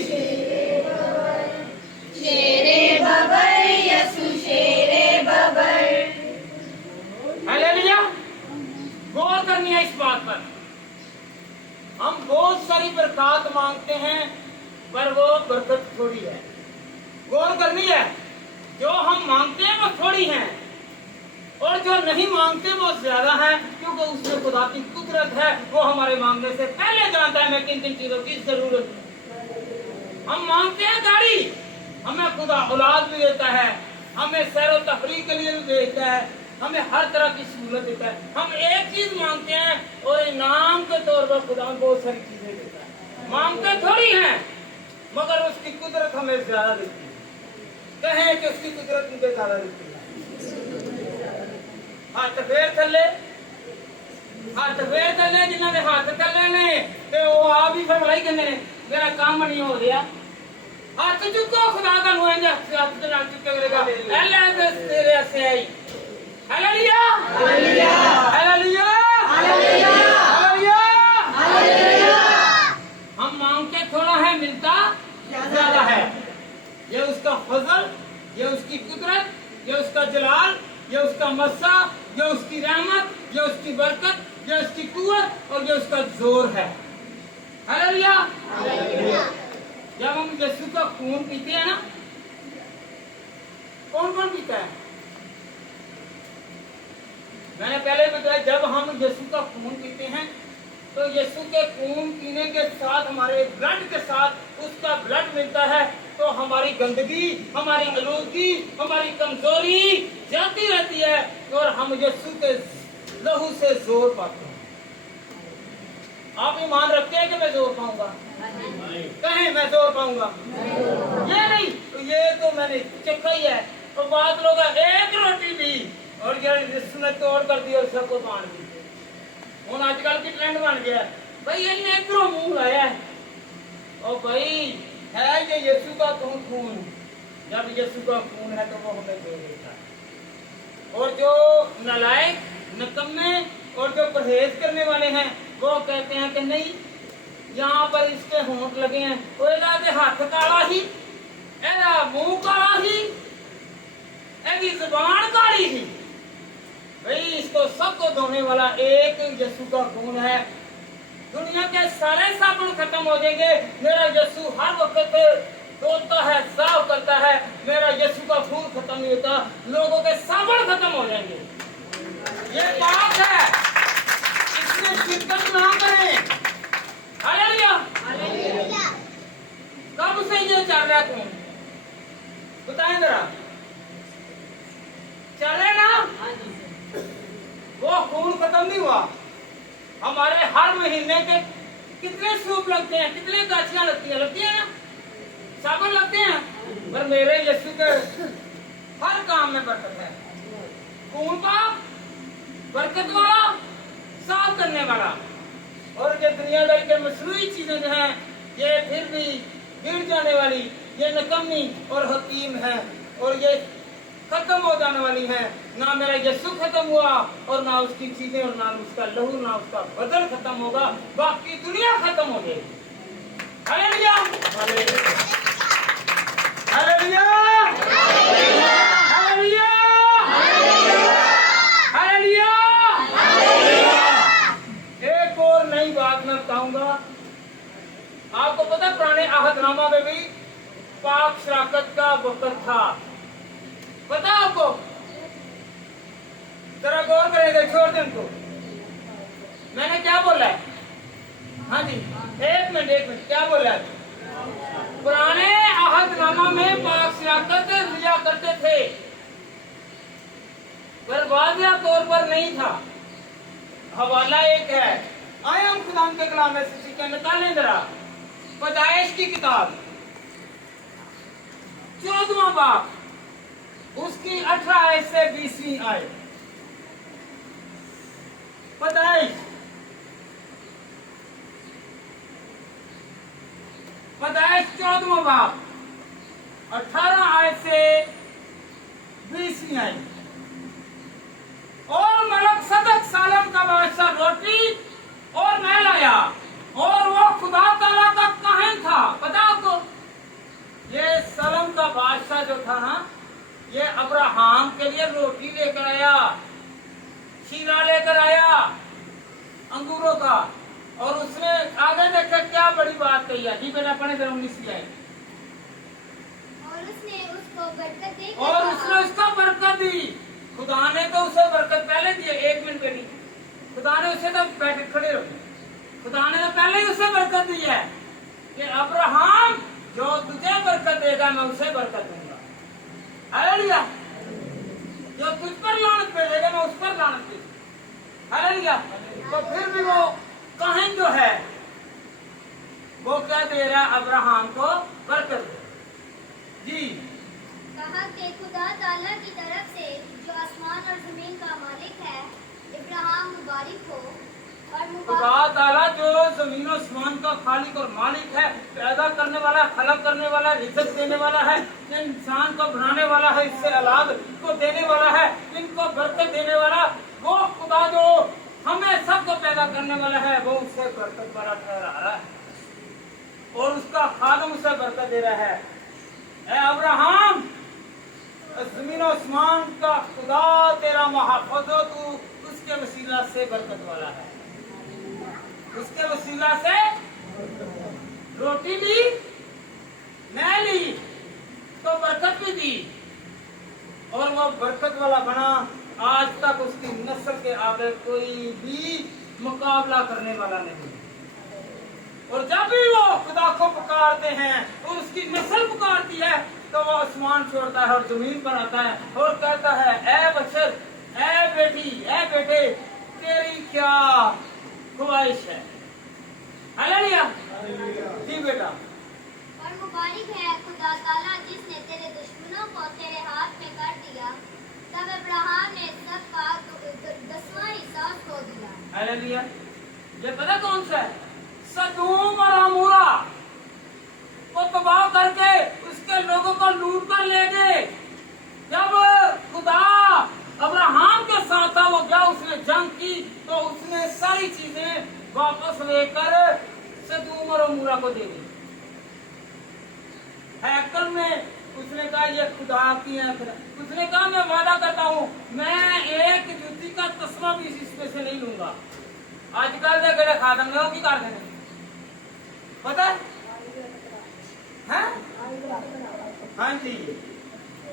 शेरे बबर यसु शेरे बबर। हालेलुया। गौर करनी है इस बात पर। हम बहुत सारी बरकत मांगते हैं पर वो बरकत थोड़ी है। गौर करनी है, जो हम मांगते हैं वो थोड़ी है और जो नहीं मांगते वो ज्यादा है, क्योंकि उसमें खुदा की कुदरत है। वो हमारे मांगने से पहले जानता है मैं किन किन चीजों की जरूरत है। हम मांगते हैं गाड़ी, हमें खुदा औलाद भी देता है, हमें सैर तफरीह के लिए भी देता है, हमें हर तरह की सहूलत देता है। हम एक चीज मांगते हैं और इनाम के तौर पर खुदा बहुत सारी चीजें देता है। मांगते थोड़ी हैं मगर उसकी कुदरत हमें ज्यादा देती है। कहें कि उसकी कुदरत मुझे ज्यादा देती है। हाथ फेर थले, हाथ फेर थले, जिन्होंने हाथ थले ने ते वो आप ही फिर भलाई कहने मेरा काम नहीं हो रहा। हाथ चुको, खुदा का नुआइंदा हाथ के नाल चुके करेगा। अल्लाह तेरे से आई। Hallelujah hallelujah hallelujah hallelujah hallelujah. हम मांगते थोड़ा है, मिलता ज्यादा है। ये उसका फजल, ये उसकी कुदरत, ये उसका जलाल, ये उसका मस्सा, ये उसकी रहमत, ये उसकी बरकत, ये उसकी कुव्वत और ये उसका जोर है। Hallelujah hallelujah. जब हम यीशु का खून पीते हैं ना, कौन कौन पीता है? मैंने पहले बताया, जब हम यीशु का खून पीते हैं तो यीशु के खून पीने के साथ हमारे ब्लड के साथ उसका ब्लड मिलता है, तो हमारी गंदगी, हमारी आलूदगी, हमारी कमजोरी जाती रहती है और हम यीशु के लहू से जोर पाते हैं। आप ईमान रखते हैं कि मैं जोर पाऊंगा? कहें मैं जोर पाऊंगा? ये नहीं तो ये तो मैंने चखा ही है। तो बात लोग एक रोटी ली और जिसने तोड़ कर दी और सबको बांट दी। हूँ आजकल की ट्रेंड बन गया भाई, इन्हें इधरों मुंह लाया है और भाई है ये यीशु का खून। जब यीशु का खून है तो वो हमें दे देता है। और जो नालायक, निकम्मे और जो परहेज करने वाले हैं वो कहते हैं कि नहीं, यहाँ पर इसके होंठ लगे हैं, वो हाथ काला ही, एदा मुंह काला ही, एदी जुबान काली ही। भाई इसको सबको धोने वाला एक यीशु का खून है। दुनिया के सारे साबुन खत्म हो जाएंगे, मेरा यीशु हर वक्त धोता है, साफ करता है। मेरा यीशु का खून खत्म नहीं होता, लोगों के साबुन खत्म हो जाएंगे। ये बात है, इसमें शिरकत ना करें। Hallelujah hallelujah. कब से ये चल रहा है खून? बताएं जरा, चले ना? वो खून खत्म नहीं हुआ। हमारे हर महीने के कितने सूप लगते हैं, कितने गाछियां लगती हैं ना, साबुन लगते हैं, पर मेरे यीशु के हर काम में बरकत है। खून का बरकत वाला, साफ करने वाला। और ये दुनियादारी के मसनूई चीजें जो हैं ये फिर भी गिर जाने वाली, ये निकम्मी और हकीम है और ये खत्म हो जाने वाली है। ना मेरा यीशु खत्म हुआ और ना उसकी चीजें और ना उसका लहू, ना उसका बदन खत्म होगा, बाकी दुनिया खत्म हो जाएगी। Hallelujah hallelujah hallelujah hallelujah hallelujah. एक और नई बात मैं बताऊंगा। आपको पता पुराने अहदनामा में भी पाक शराकत का वक्त था, पता आपको? जरा गौर करेंगे, छोड़ दें उनको। मैंने क्या बोला है? हाँ जी, एक मिनट क्या बोला है? पुराने अहदनामा में पाक शराकत लिया करते थे, पर वाज़िया तौर पर नहीं था। हवाला एक है, आए हम खुदा के कलाम में से सीखें। निकालें जरा पैदाइश की किताब 14वां बाब, उसकी 18 आयत से 20वीं आयत। पैदाइश 14वां बाब 18 आयत से 20वीं आयत। और मलक सदक सालम का बादशाह रोटी और मैं लाया और वो खुदा ताला का काहिन था। पता आपको? ये सलम का बादशाह अब्राहम के लिए रोटी लेकर आया, शीरा लेकर आया अंगूरों का, और उसने आगे देखा क्या बड़ी बात कही है जी। बेटा पढ़े जरा 19 की आए। और उसने उसको बरकत देकर और कहा, उसने उसको बरकत दी। खुदा ने तो उसे बरकत पहले दी है। 1 मिनट बेटी, खुदा ने उसे तो बैठ खड़े रहो, खुदा ने तो पहले ही उसे बरकत दी है कि अब्राहम जो तुझे बरकत देगा मैं उसे बरकत दूंगा। हालेलुया। जो तुझ पर लानत भेजेगा मैं उस पर लानत भेजूंगा। हालेलुया। तो फिर भी वो काहिन जो है वो क्या दे रहा है? अब्राहम को बरकत दे जी। कहा कि खुदा ताला की तरफ से जो आसमान और जमीन का मालिक है, इब्राहिम मुबारक हो। और खुदा ताला जो जमीन और आसमान का खालिक और मालिक है, पैदा करने वाला, खलक करने वाला, रिज़्क़ देने वाला है, इंसान को बनाने वाला है, इससे औलाद को देने वाला है, इनको बरकत देने वाला, वो खुदा जो हमें सबको पैदा करने वाला है, वो उससे बरकत वाला ठहरा रहा है और उसका खादम उसे बरकत दे रहा है। ऐ अब्राहम, जमीन और आसमान का खुदा तेरा महफूज हो, तू उसके वसीला से बरकत वाला है। उसके वसीला से रोटी दी, मैं ली तो बरकत भी दी और वो बरकत वाला बना। आज तक उसकी नस्ल के आगे कोई भी मुकाबला करने वाला नहीं। और जब भी वो खुदा को पुकारते हैं और उसकी नस्ल पुकारती है तो वो आसमान छोड़ता है और जमीन पर आता है और कहता है, ऐ बच्चर, ऐ बेटी, ऐ बेटे, तेरी क्या ख्वाहिश है? हालेलुया जी बेटा। और मुबारक है खुदा ताला जिसने तेरे दुश्मनों को तेरे हाथ में कर दिया। तब अब्राहम ने सबका 10वां हिस्सा उसको दिया। हालेलुया। ये पता कौन सा है? सदूम और अमोरा को तबाह करके उसके लोगों को लूट कर ले गए। जब खुदा अब्राहम के साथ था, वो क्या उसने जंग की तो उसने सारी चीजें वापस लेकर सदूम और अमोरा को दे दी। हैकल में उसने कहा ये खुदा की है। उसने कहा मैं वादा करता हूँ मैं एक जूती का तस्मा भी इसमें से नहीं लूंगा। आजकल के गड़े खादम लोग की कर देंगे पता है? हाँ जी,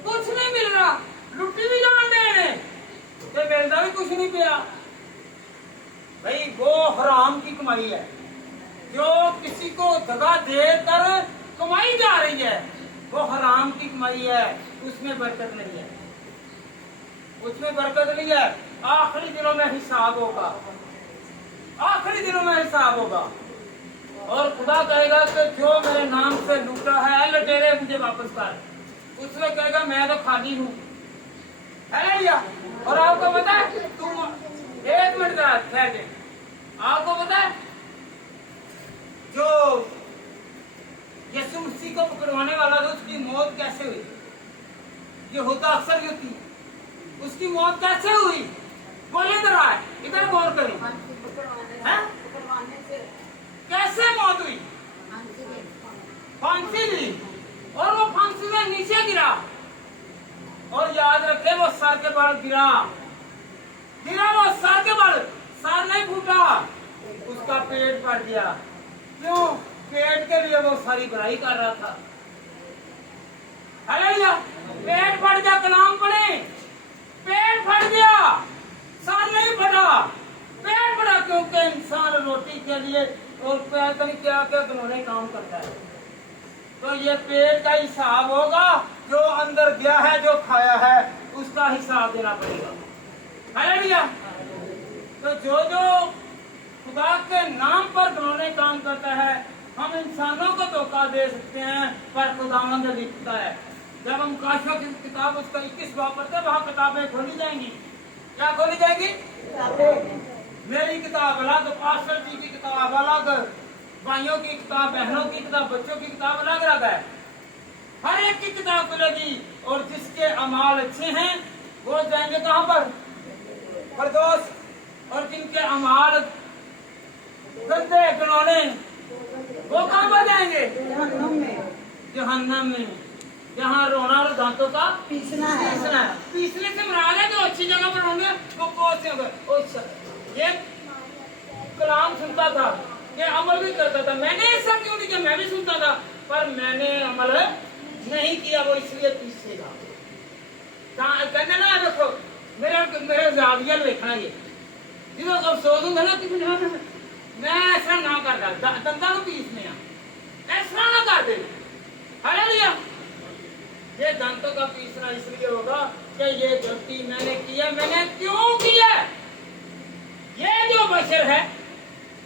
कुछ नहीं मिल रहा, लुट्टी भी जान देने तो मिलता भी कुछ नहीं पिया भाई। वो हराम की कमाई है जो किसी को दगा देकर कमाई जा रही है, वो हराम की कमाई है, उसमें बरकत नहीं है, उसमें बरकत नहीं है। आखिरी दिनों में हिसाब होगा, आखिरी दिनों में हिसाब होगा और खुदा कहेगा कि जो मेरे नाम से लूटा है लुटेरे मुझे वापस कर। उसमें कहेगा मैं तो खाली हूँ। है या? और आपको पता है, तुम 1 मिनट ठहर के, आपको पता है जो यीशु मसीह को पकड़वाने वाला था उसकी मौत कैसे हुई? ये होता अक्सर ही होती, उसकी मौत कैसे हुई? बोले तो रहा है, इधर गौर करें। कैसे मौत हुई? फांसी ली और वो फांसी में नीचे गिरा और याद रखे वो सर के बल गिरा, गिरा वो सर के बल, सर नहीं फूटा, उसका पेट फट गया। क्यों? पेट के लिए वो सारी बुराई कर रहा था। हालेलुया। पेट फट गया, कलाम पढ़े, पेट फट गया, सर नहीं फटा, पेट फटा क्योंकि इंसान रोटी के लिए और पैर नहीं क्या क्या दोनों काम करता है। तो ये पेट का हिसाब होगा, जो अंदर गया है, जो खाया है, उसका हिसाब देना पड़ेगा। हालेलुया। तो जो जो खुदा के नाम पर दोनों काम करता है, हम इंसानों को धोखा दे सकते हैं पर खुदावंद लिखता है। जब हम काशियों की किताब उसका 21 बाब पढ़ते हैं, वहाँ किताबें खोली जाएंगी। क्या खोली जाएगी? मेरी किताब अलग, पास्टर जी की किताब अलग, भाइयों की किताब, बहनों की किताब, बच्चों की किताब अलग अलग है। हर एक की किताब खुलेगी और जिसके अमाल अच्छे हैं वो जाएंगे कहाँ पर? परदोस। और जिनके अमाल गंदे घिनौने वो कहाँ पर जाएंगे? जहन्नम में। यहाँ रोना और दांतों का पीसना है। पीसने से मुराद है जो अच्छी जगह पर होंगे वो कौन से होंगे। ये कलाम सुनता था, ये अमल भी करता था। मैंने ऐसा क्यों नहीं किया, मैं भी सुनता था पर मैंने अमल नहीं किया, वो इसलिए पीछेगा। कहने ना देखो मेरे जाविया लिखना ये जो अफसोस होगा ना कि मैं ऐसा ना कर दंदा को पीसने ऐसा ना कर दे। हालेलुया। ये दांतों का पीसना इसलिए होगा कि ये गलती मैंने किया। मैंने क्यों किया? ये जो बशर है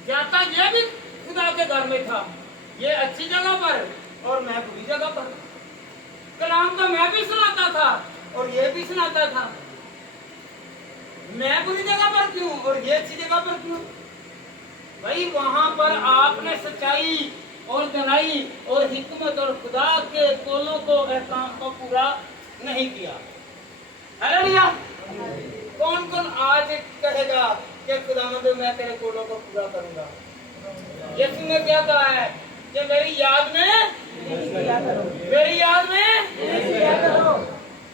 जाता ये भी खुदा के घर में था, ये अच्छी जगह पर और मैं बुरी जगह पर। कलाम तो मैं भी सुनाता था और ये भी सुनाता था। मैं बुरी जगह पर क्यों और ये अच्छी जगह पर क्यों? भाई वहां पर आपने सच्चाई और गहराई और हिकमत और खुदा के कौलों को एहकाम को पूरा नहीं किया। हालेलुया। कौन कौन आज कहेगा कि खुदावंद मैं तेरे कौलों को पूरा करूंगा? यीशु ने क्या कहा है कि मेरी याद में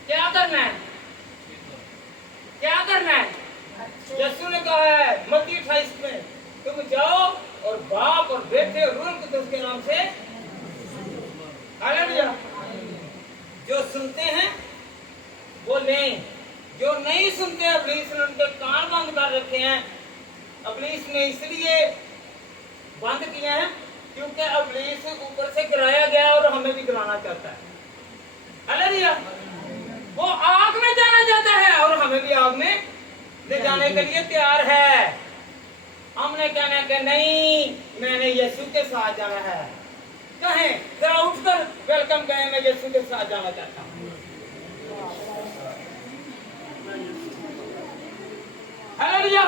क्या करना है? क्या करना है? यीशु ने कहा है मत्ती 28 में, तुम जाओ और बाप और बेटे और रूह कुदूस के नाम से। हालेलुया। जो सुनते हैं वो लें, जो नहीं सुनते इब्लीस ने उनके कान बंद कर रखे हैं। इब्लीस ने इसलिए बंद किए हैं क्योंकि इब्लीस ऊपर से गिराया गया और हमें भी गिराना चाहता है। हालेलुया। वो आग में जाना चाहता है और हमें भी आग में ले जाने के लिए तैयार है। हमने कहना कि नहीं मैंने यीशु के साथ जाना है। कहें जरा उठकर वेलकम कहें, मैं यीशु के साथ जाना चाहता हूँ। हालेलुया।